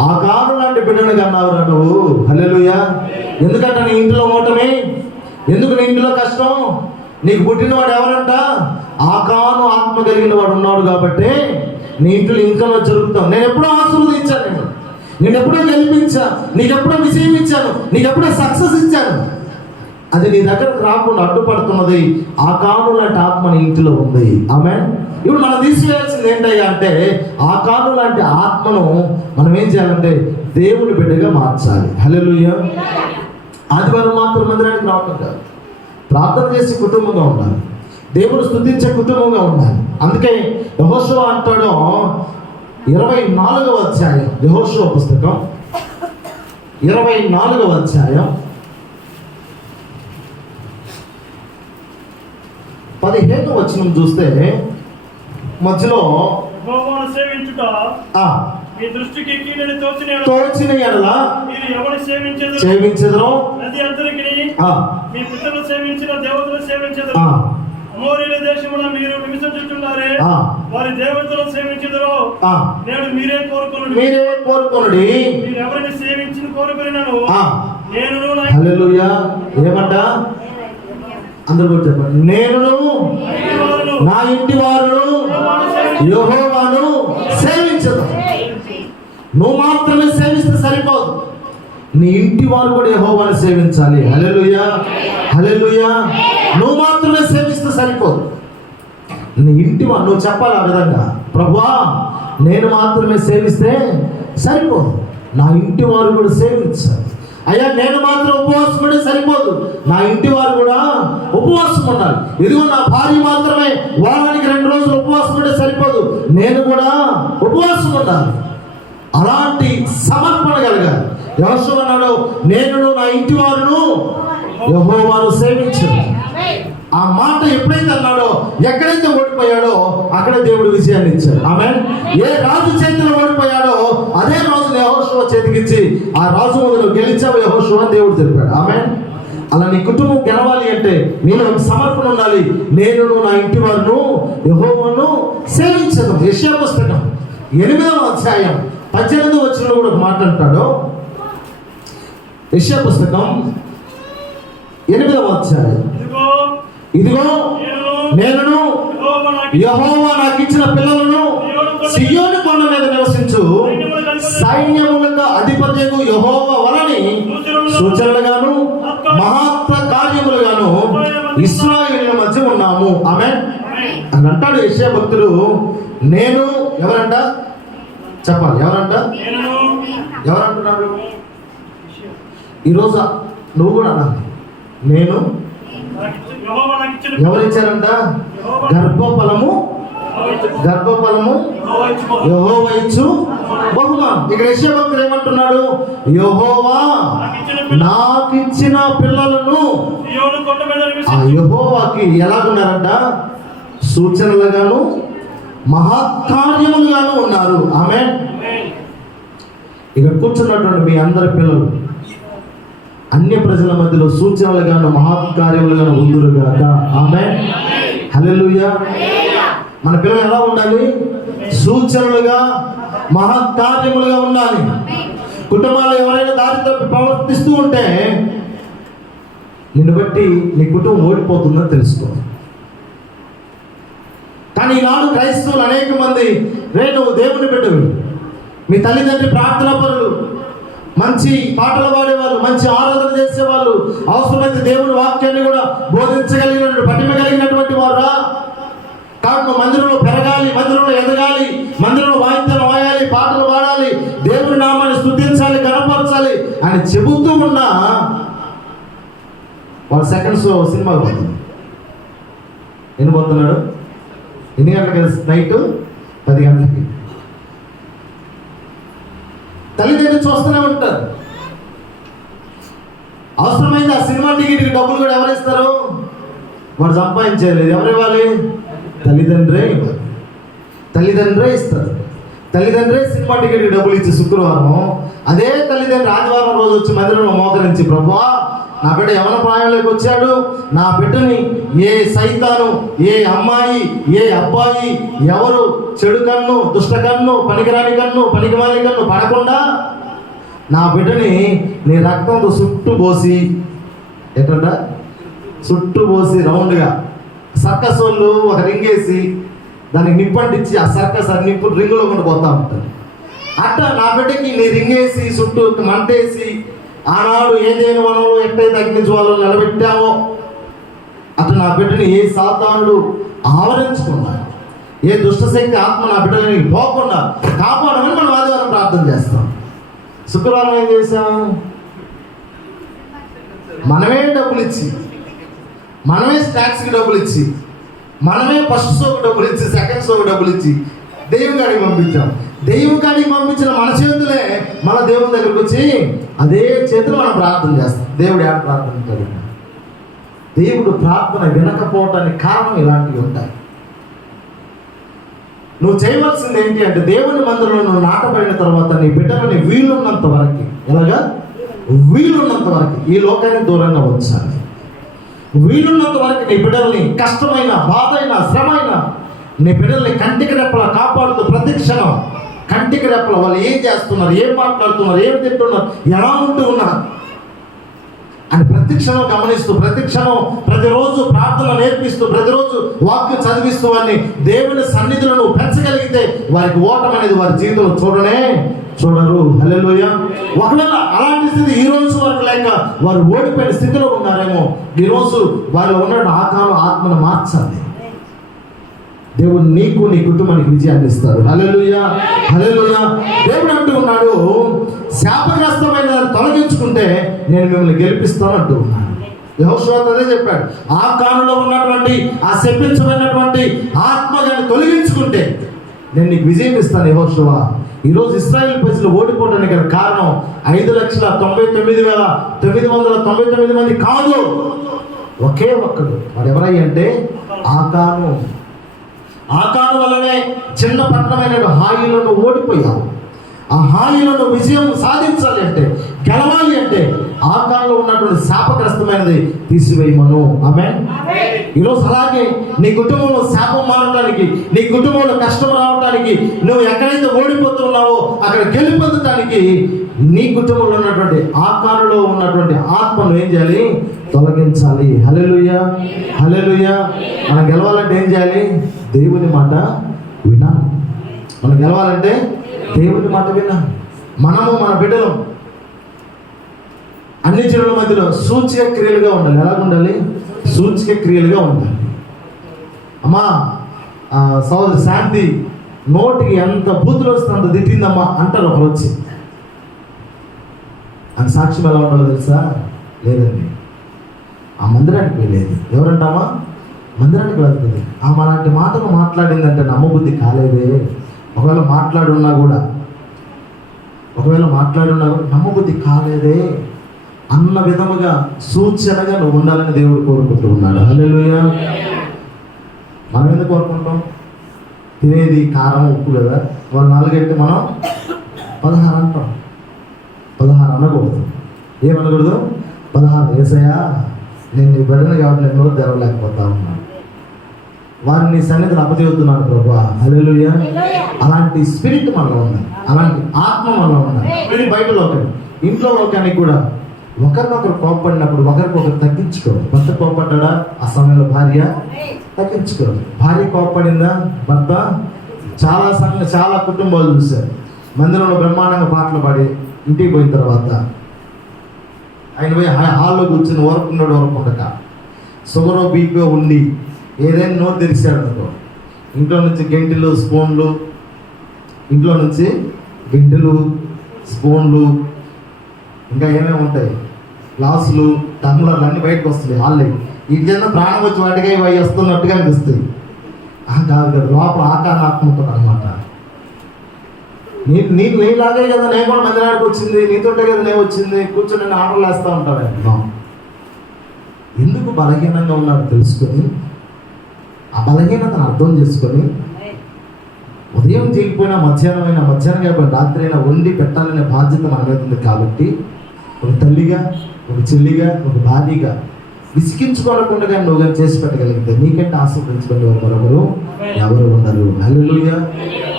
ఆకాను లాంటి బిడ్డను కన్నావురా నువ్వు. హల్లెలూయా. ఎందుకంటే నీ ఇంట్లో ఓటమి, ఎందుకు నీ ఇంట్లో కష్టం? నీకు పుట్టినవాడు ఎవరంట? ఆకాను ఆత్మ కలిగిన వాడు ఉన్నాడు కాబట్టి నీ ఇంట్లో ఇంకా జరుగుతాం. నేను ఎప్పుడో ఆశీర్వదించాను, నేను ఎప్పుడో గెలిపించాను, నీకు ఎప్పుడో విజయం ఇచ్చాను, నీకు ఎప్పుడో సక్సెస్ ఇచ్చాను. అది నీ దగ్గరకు రాకుండా అడ్డుపడుతున్నది ఆకాను లాంటి ఆత్మ నీ ఇంటిలో ఉంది. ఆమేన్. ఇప్పుడు మనం తీసివేయాల్సింది ఏంటయ్యా అంటే, ఆకాను లాంటి ఆత్మను మనం ఏం చేయాలంటే దేవుని బిడ్డగా మార్చాలి. హల్లెలూయా. ఆదివారం మాత్రం మందిరానికి రావటం కాదు, ప్రార్థన చేసే కుటుంబంగా ఉండాలి, దేవుడు స్తుతించే కుటుంబంగా ఉండాలి. అందుకే యెహోషువ అంటాడు, 24వ అధ్యాయం, యెహోషువ పుస్తకం 24వ అధ్యాయం 15వ వచనం చూస్తే మధ్యలో, యెహోవాను సేవించుట మీ దృష్టికి కీడని తోచిన ఎడల మీరు ఎవరిని సేవించెదరో నది అంతరికిని మీ పితరులు సేవించిన దేవతలను సేవించెదరు. అమోరీల దేశమున మీరు నివసించుచున్నారే, వారి దేవతలను సేవించెదరో నేను మీరే కోరుకొనుడి. మీరు ఎవరిని సేవించిన కోరుకొనినను నేను. హల్లెలూయా. ఏమంట? అందరూ కూడా చెప్పండి, నేను నా ఇంటి వారును యెహోవాను సేవించదు. నువ్వు మాత్రమే సేవిస్తే సరిపోదు, నీ ఇంటి వారు కూడా యెహోవాను సేవించాలి. హల్లెలూయా. హల్లెలూయా. నువ్వు మాత్రమే సేవిస్తే సరిపోదు, నీ ఇంటి వారు నువ్వు చెప్పాలి ఆ విధంగా, ప్రభువా నేను మాత్రమే సేవిస్తే సరిపోదు, నా ఇంటి వారు కూడా సేవించాలి. అయ్యా నేను మాత్రం ఉపవాసం ఉంటే సరిపోదు, నా ఇంటి వారు కూడా ఉపవాసం ఉండాలి. ఇదిగో నా భార్య మాత్రమే వారానికి 2 రోజులు ఉపవాసం ఉంటే సరిపోదు, నేను కూడా ఉపవాసం ఉండాలి. అలాంటి సమర్పణ కలగాలి. యెహోషువ అన్నాడు, నేను నా ఇంటి వారును యెహోవాను సేవించను. ఆ మాట ఎప్పుడైతే అన్నాడో, ఎక్కడైతే ఓడిపోయాడో అక్కడే దేవుడు విజయాన్ని ఇచ్చాడు. ఆమేన్. ఏ రాజు చేతిలో ఓడిపోయాడో అదే రోజు యెహోషువ చేతికిచ్చి, ఆ రాజు ముందు గెలిచావు యెహోషువ అని దేవుడు చెప్పాడు. ఆమేన్. అలా నీ కుటుంబం గెలవాలి అంటే నేను ఒక సమర్పణ ఉండాలి. నేను నా ఇంటి వారును యెహోవాను సేవించదు. యెషయా పుస్తకం 8వ అధ్యాయం 18వ వచనంలో కూడా ఒక మాట అంటాడు. యెషయా పుస్తకం 8వ అధ్యాయం, ఇదిగో నేను యెహోవా నాకు ఇచ్చిన పిల్లలను సియోను కొండ మీద నివసించు సైన్యములకు అధిపతియగు యెహోవా వలని సూచనలుగాను మహత్వ కార్యములుగాను ఇశ్రాయేలుల మధ్య ఉన్నాము. ఆమేన్ అని అంటాడు యెషయా భక్తుడు. నేను ఎవరంట చెప్పాలి, ఎవరంట? ఎవరంటున్నారు? ఈరోజు నువ్వు కూడా అన్నా, నేను ఎవరిచ్చారంట? గర్భఫలము యెహోవా ఇచ్చు బహుమానం. ఇక్కడ యెషయా భక్తుడు ఏమంటున్నాడు? యెహోవా నాకిచ్చిన పిల్లలను ఆ యెహోవాకి ఎలాగున్నారంట? సూచనలుగాను మహత్కార్యములుగాను ఉన్నారు. ఆమేన్. ఇక్కడ కూర్చున్నటువంటి మీ అందరి పిల్లలు అన్య ప్రజల మధ్యలో సూచనలుగాను మహత్కార్యములుగాను ఉందురుగాక. ఆమేన్. హల్లెలూయా. మన పిల్లలు ఎలా ఉండాలి? సూచనలుగా మహత్కార్యములుగా ఉండాలి. కుటుంబాల్లో ఎవరైనా దారి తప్పి ప్రవర్తిస్తూ ఉంటే నిన్ను బట్టి నీ కుటుంబం ఓడిపోతుందని తెలుసుకో. కానీ ఈనాడు క్రైస్తవులు అనేక మంది, నువ్వు దేవుని బిడ్డవి, మీ తల్లిదండ్రి ప్రార్థనా పరులు, మంచి పాటలు పాడేవాళ్ళు, మంచి ఆరాధన చేసేవాళ్ళు, అవసరమైతే దేవుని వాక్యాన్ని కూడా బోధించగలిగిన పటిమ కలిగినటువంటి వారా. కాబట్టి మందిరంలో పెరగాలి, మందిరంలో ఎదగాలి, మందిరంలో వాయిద్యాలు వాయాలి, పాటలు పాడాలి, దేవుని నామాన్ని స్తుతించాలి, కనపరచాలి అని చెబుతూ ఉన్నా వాళ్ళు సెకండ్ షో సినిమాకి పోతుంది. ఎన్ని పోతున్నాడు? ఎన్ని గంటలకి? నైట్ 10 గంటలకి. తల్లిదండ్రులు చూస్తూనే ఉంటారు. అవసరమైంది ఆ సినిమా టికెట్కి డబ్బులు కూడా ఎవరు ఇస్తారు? వాడు సంపాదించలేదు. ఎవరు ఇవ్వాలి? తల్లిదండ్రే ఇవ్వాలి. తల్లిదండ్రే ఇస్తారు. తల్లిదండ్రే సినిమా టికెట్కి డబ్బులు ఇచ్చి శుక్రవారం అదే తల్లిదండ్రి ఆదివారం రోజు వచ్చి మందిరంలో మోకరించి, ప్రభువా నా బిడ్డ యవన ప్రాయంలోకి వచ్చాడు, నా బిడ్డని ఏ సైతాను, ఏ అమ్మాయి, ఏ అబ్బాయి, ఎవరు చెడు కన్ను, దుష్ట కన్ను, పనికిరాని కన్ను, పనికిమాలి కన్ను పడకుండా నా బిడ్డని నీ రక్తంతో చుట్టూ పోసి, ఎట్లంట చుట్టూ పోసి రౌండ్గా సర్కస్ వాళ్ళు ఒక రింగేసి దానికి నిప్పంటించి ఆ సర్కస్ ఆ నిప్పు రింగులో కూడా పోతా ఉంటారు. అట్లా నా బిడ్డకి నీ రింగేసి చుట్టూ మంటేసి ఆనాడు ఏదైనా వనంలో ఎట్టయితే అగ్నిజ్వాలను నిలబెట్టావో అటు నా బిడ్డని ఏ సాతానుడు ఆవరించకుండా, ఏ దుష్టశక్తి ఆత్మ నా బిడ్డని పోకుండా కాపాడమని మనం ఆదివారం ప్రార్థన చేస్తాం. శుక్రవారం ఏం చేసాం? మనమే డబ్బులు ఇచ్చి, మనమే స్నాక్స్కి డబ్బులు ఇచ్చి, మనమే ఫస్ట్ షోకి డబ్బులు ఇచ్చి, సెకండ్ షోకి డబ్బులు ఇచ్చి దేవుని కాడికి పంపించాం. దేవుని కాడికి పంపించిన మన చేతులే మన దేవుని దగ్గరికి వచ్చి అదే చేతులు మనం ప్రార్థన చేస్తాం. దేవుడు ఏం ప్రార్థన ఉంటాడు? దేవుడు ప్రార్థన వినకపోవటానికి కారణం ఇలాంటివి ఉంటాయి. నువ్వు చేయవలసింది ఏంటి అంటే, దేవుని మందిరంలో నువ్వు నాటబడిన తర్వాత నీ బిడ్డలని వీలున్నంత వరకు, ఎలాగా వీలున్నంత వరకు ఈ లోకానికి దూరంగా ఉంచాలి. వీలున్నంత వరకు నీ బిడ్డల్ని కష్టమైన, బాధైన, శ్రమైన నీ బిడ్డల్ని కంటికి రెప్పలా కాపాడుతూ ప్రతి క్షణం కంటికి రెప్పల వాళ్ళు ఏం చేస్తున్నారు, ఏం మాట్లాడుతున్నారు, ఏం తింటున్నారు, ఎలా ఉంటూ ఉన్నారు అని ప్రతి క్షణం గమనిస్తూ, ప్రతి క్షణం ప్రతిరోజు ప్రార్థన నేర్పిస్తూ, ప్రతిరోజు వాక్యం చదివిస్తూ వారిని దేవుని సన్నిధిలో నువ్వు పెంచగలిగితే వారికి ఓటం అనేది వారి జీవితంలో చూడరు. హల్లెలూయా. ఒకవేళ అలాంటి స్థితి ఈ రోజు వరకు లేక వారు ఓడిపోయిన స్థితిలో ఉన్నారేమో, ఈరోజు వారిలో ఉన్న ఆత్మను మార్చాలి. దేవుడు నీకు, నీ కుటుంబానికి విజయాన్ని ఇస్తాడు. హల్లెలూయా, హల్లెలూయా. దేవుడు అంటూ ఉన్నాడు, శాపగ్రస్తమైన తొలగించుకుంటే నేను మిమ్మల్ని గెలిపిస్తాను అంటూ ఉన్నాను. యెహోషువ అదే చెప్పాడు, ఆ కానులో ఉన్నటువంటి ఆ శపించబడినటువంటి ఆత్మగాన్ని తొలగించుకుంటే నేను నీకు విజయం ఇస్తాను యెహోషువ. ఈరోజు ఇశ్రాయేలు ప్రజలు ఓడిపోవడానికి గల కారణం 5,99,999 మంది కాదు, ఒకే ఒక్కడు. వాడు ఎవరై అంటే ఆకాను. ఆకాను వల్లనే చిన్న పట్టణమైన హాయిలో నువ్వు ఓడిపోయావు. ఆ హాయిలో నువ్వు విజయం సాధించాలి అంటే, గెలవాలి అంటే ఆకారంలో ఉన్నటువంటి శాపగ్రస్తమైనది తీసివేయమను. ఆమేన్. ఈరోజు అలాగే నీ కుటుంబంలో శాపం మారడానికి, నీ కుటుంబంలో కష్టం రావడానికి, నువ్వు ఎక్కడైతే ఓడిపోతున్నావో అక్కడ గెలుపొందడానికి నీ కుటుంబంలో ఉన్నటువంటి ఆకారంలో ఉన్నటువంటి ఆత్మను ఏం చేయాలి? తొలగించాలి. హల్లెలూయా, హల్లెలూయా. మనం గెలవాలంటే ఏం చేయాలి? దేవుని మాట వినాలి. మనం గెలవాలంటే దేవుని మాట వినాలి. మనము మన బిడ్డలు అన్ని జనుల మధ్యలో సూచక క్రియలుగా ఉండాలి. ఎలా ఉండాలి? సూచక క్రియలుగా ఉండాలి. అమ్మా సోదరి శాంతి నోటికి ఎంత బూతులు వస్తే అంత తిట్టిందమ్మా అంటారు ఒకరు వచ్చి. అని సాక్ష్యం ఎలా ఉండాలో తెలుసా? లేదండి, ఆ మందిరానికి వెళ్ళేది. ఎవరంటామా? మందిరానికి వెళ్తుంది. ఆమె అలాంటి మాటలు మాట్లాడిందంటే నమ్మబుద్ధి కాలేదే. ఒకవేళ మాట్లాడున్నా కూడా నమ్మబుద్ధి కాలేదే అన్న విధముగా సూచనగా నువ్వు ఉండాలని దేవుడు కోరుకుంటూ ఉన్నాడు. హల్లెలూయా. మనం ఎందుకు కోరుకుంటాం? తినేది కారం ఉప్పు కదా. వాళ్ళు 4 అంటే మనం 16 అంటాం. 16 అనకూడదు. ఏమనకూడదు? 16. యేసయ్యా నేను నీ బిడ్డను కాబట్టి నేను నోరు తెరవలేకపోతా ఉన్నాను, వారిని నీ సన్నిధిని అప్పచెబుతున్నాను ప్రభువా. హల్లెలూయా. అలాంటి స్పిరిట్ మనలో ఉంది, అలాంటి ఆత్మ మనలో ఉంది. ఇది బయట లోకం, ఇంట్లో లోకానికి కూడా ఒకరినొకరు కోపడినప్పుడు ఒకరికొకరు తగ్గించుకోరు. భర్త కోపడ్డా ఆ సమయంలో భార్య తగ్గించుకోరు. భార్య కోపడిందా భర్త. చాలా కుటుంబాలు చూశారు. మందిరంలో బ్రహ్మాండంగా పాటలు పాడి ఇంటికి పోయిన తర్వాత ఆయన పోయి హాల్లో కూర్చొని ఓరకుండక షుగరో బీపీ ఉండి ఏదైనా నోరు తెరిచాడు అనుకో, ఇంట్లో నుంచి గెంటెలు స్పూన్లు, ఇంట్లో నుంచి గెంటెలు స్పూన్లు ఇంకా ఏమేమి ఉంటాయి, గ్లాసులు టమ్లర్లు అన్నీ బయటకు వస్తున్నాయి. హాల్లో ఇట్లైనా ప్రాణం వచ్చి వాటికి అవి వస్తున్నట్టుగా అనిపిస్తాయి. కాదు కదా, లోపల ఆకారాత్మకత అనమాట. నీలాగే కదా నేను కూడా మందిరానికి వచ్చింది, నీతోటే కదా నేను వచ్చింది, కూర్చొని నేను ఆర్డర్లు వేస్తూ ఉంటాను. ఎందుకు బలహీనంగా ఉన్నారో తెలుసుకొని, ఆ బలహీనతను అర్థం చేసుకొని, ఉదయం చేయకపోయినా మధ్యాహ్నం అయిపోయిన రాత్రి అయినా వండి పెట్టాలనే బాధ్యత మన మీద ఉంది. కాబట్టి ఒక తల్లిగా, ఒక చెల్లిగా, ఒక భార్యగా విసిగించుకోకుండా నువ్వు కానీ చేసి పెట్టగలిగితే నీకంటే ఆశీర్వదించబడి మరొకరు ఎవరు ఉండరు. హల్లెలూయా,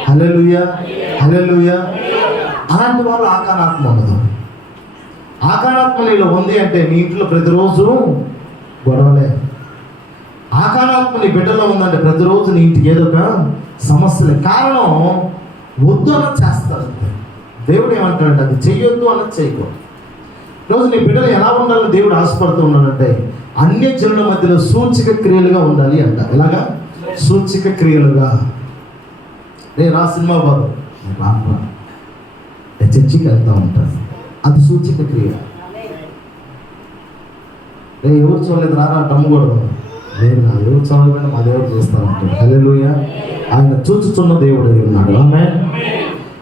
హల్లెలూయా, హల్లెలూయా. అలాంటి వాళ్ళు ఆకారాత్మ ఉండదు. ఆకారాత్మ నీలో ఉంది అంటే నీ ఇంట్లో ప్రతిరోజు గొడవలే. ఆకారాత్మ నీ బిడ్డలో ఉందంటే ప్రతిరోజు నీ ఇంటికి ఏదో ఒక సమస్యలే. కారణం వద్దు అన్నది చేస్తారు. దేవుడు ఏమంటాడంటే అది చెయ్యొద్దు అన్నది చేయకూడదు. ఈరోజు నీ బిడ్డలు ఎలా ఉండాలని దేవుడు ఆశపడుతూ ఉన్నాడంటే అన్య జనుల మధ్యలో సూచక క్రియలుగా ఉండాలి అంట. ఎలాగా? సూచక క్రియలుగా. నేను ఆ సినిమా బాబు చర్చికి వెళ్తూ ఉంటాను, అది సూచక క్రియ. నేను ఎవరు చూడలేదు రారా నమ్మకూడదు. లేదు, నా దేవుడు చూడకపోయినా మా దేవుడు చూస్తూ ఉంటాడు. హల్లెలూయా. ఆయన చూచుచున్న దేవుడు అయి ఉన్నాడు. ఆమేన్.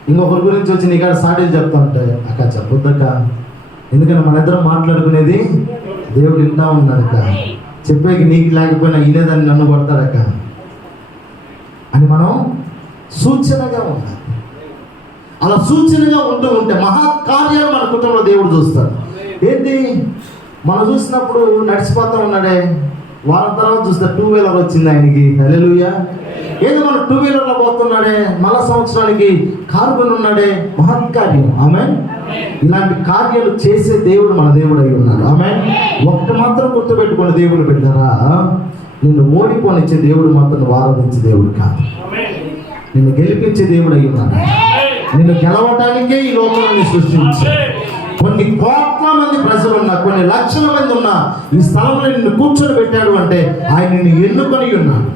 ఇంకొకరి గురించి వచ్చి నీకాడ సాడీలు చెప్తా ఉంటే అక్క చెప్పొద్దక్క, ఎందుకంటే మన ఇద్దరం మాట్లాడుకునేది దేవుడు వింటా ఉన్నాడక్క, చెప్పేకి నీకు లేకపోయినా ఇనేదాన్ని నన్ను కొడతాడక్క అని మనం సూచనగా ఉండాలి. అలా సూచనగా ఉంటూ ఉంటే మహాకార్యాలు మన కుటుంబంలో దేవుడు చూస్తాడు. ఏంటి మనం చూసినప్పుడు నడిచిపోతూ ఉన్నాడే, వారం తర్వాత చూస్తే 2 వీలర్ వచ్చింది ఆయనకి. హల్లెలూయా. ఏదో మనం 2 వీలర్లో పోతున్నాడే, మళ్ళా సంవత్సరానికి కారు కొని ఉన్నాడే, మహత్కార్యం. ఆమేన్. ఇలాంటి కార్యాలు చేసే దేవుడు మన దేవుడు అయి ఉన్నాడు. ఆమేన్. ఒకటి మాత్రం గుర్తుపెట్టుకుని దేవుడు పెట్టారా, నిన్ను ఓడిపోనిచ్చే దేవుడు మాత్రం నువ్వు ఆరాధించే దేవుడు కాదు, నిన్ను గెలిపించే దేవుడు అయి ఉన్నాడు. నిన్ను గెలవటానికే ఈ లోకాన్ని సృష్టించి కొన్ని కోట్ల మంది ప్రజలు ఉన్నా, కొన్ని లక్షల మంది ఉన్నా ఈ స్థలంలో నిన్ను కూర్చొని పెట్టాడు అంటే ఆయన నిన్ను ఎన్నుకొని ఉన్నాడు,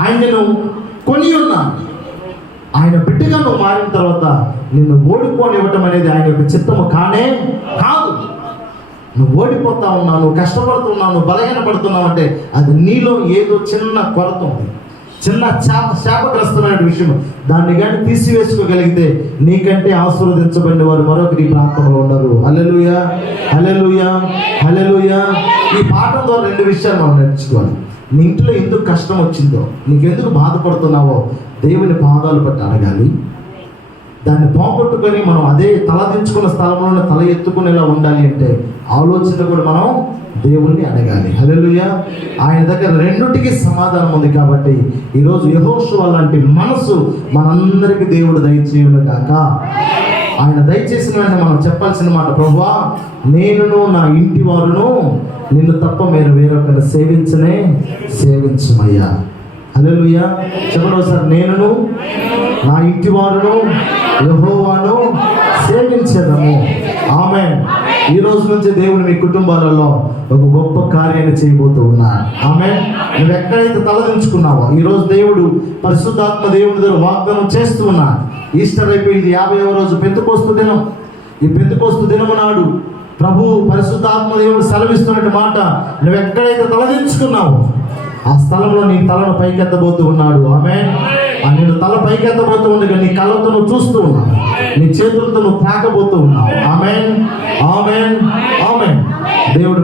ఆయన నిన్ను కొని ఉన్నాడు. ఆయన బిడ్డగా నువ్వు మారిన తర్వాత నిన్ను ఓడిపోనివ్వటం అనేది ఆయన యొక్క చిత్తము కానే కాదు. నువ్వు ఓడిపోతా ఉన్నావు, నువ్వు కష్టపడుతున్నావు, నువ్వు బలహీనపడుతున్నావు అంటే అది నీలో ఏదో చిన్న కొరత ఉంది, చిన్న శాపగ్రస్తమైన విషయం. దాన్ని కానీ తీసివేసుకోగలిగితే నీకంటే ఆశీర్వదించబడిన వారు మరొకరి ప్రాంతంలో ఉండరు. హల్లెలూయా, హల్లెలూయా, హల్లెలూయా. ఈ పాఠం ద్వారా 2 విషయాలు మనం నేర్చుకోవాలి. నీ ఇంట్లో ఎందుకు కష్టం వచ్చిందో, నీకెందుకు బాధపడుతున్నావో దేవుని పాదాలు పట్టి అడగాలి. దాన్ని పోగొట్టుకొని మనం అదే తలదించుకున్న స్థలంలోనే తల ఎత్తుకునేలా ఉండాలి అంటే ఆలోచన కూడా మనం దేవుణ్ణి అడగాలి. హల్లెలూయా. ఆయన దగ్గర రెండుటికి సమాధానం ఉంది. కాబట్టి ఈరోజు యెహోషువ లాంటి మనసు మనందరికీ దేవుడు దయచేయును గాక. ఆయన దయచేసిన వెంటనే మనం చెప్పాల్సిన మాట, ప్రభువా నేనును నా ఇంటి వారును నిన్ను తప్ప మీరు వేరొకరిని సేవించమయ్యా. హల్లెలూయా. చెప్పండి ఒకసారి, నేనును నా ఇంటి వారును యెహోవాను సేవించెదము. ఆమేన్. ఈ రోజు నుంచి దేవుడు మీ కుటుంబాలలో ఒక గొప్ప కార్యాన్ని చేయబోతూ ఉన్నాడు. ఆమేన్. నువ్వు ఎక్కడైతే తలదించుకున్నావో ఈ రోజు దేవుడు పరిశుద్ధాత్మ దేవుని దగ్గర వాగ్దానం చేస్తూ ఉన్నాడు. ఈస్టర్ అయిపోయింది, 50వ రోజు పెంతెకోస్తు దినం. ఈ పెంతెకోస్తు దినము నాడు ప్రభు పరిశుద్ధాత్మ దేవుడు సెలవిస్తున్నట్టు మాట, నువ్వు ఎక్కడైతే తలదించుకున్నావో ఆ స్థలంలో నీ తలను పైకెత్తబోతూ ఉన్నాడు. ఆమేన్. నేను తల పైకెత్తబోతూ ఉండగా నీ కళ్ళతో నువ్వు చూస్తూ ఉన్నావు, నీ చేతులతో నువ్వు తాకబోతూ ఉన్నావు. ఆమేన్, ఆమేన్, ఆమేన్. దేవుడు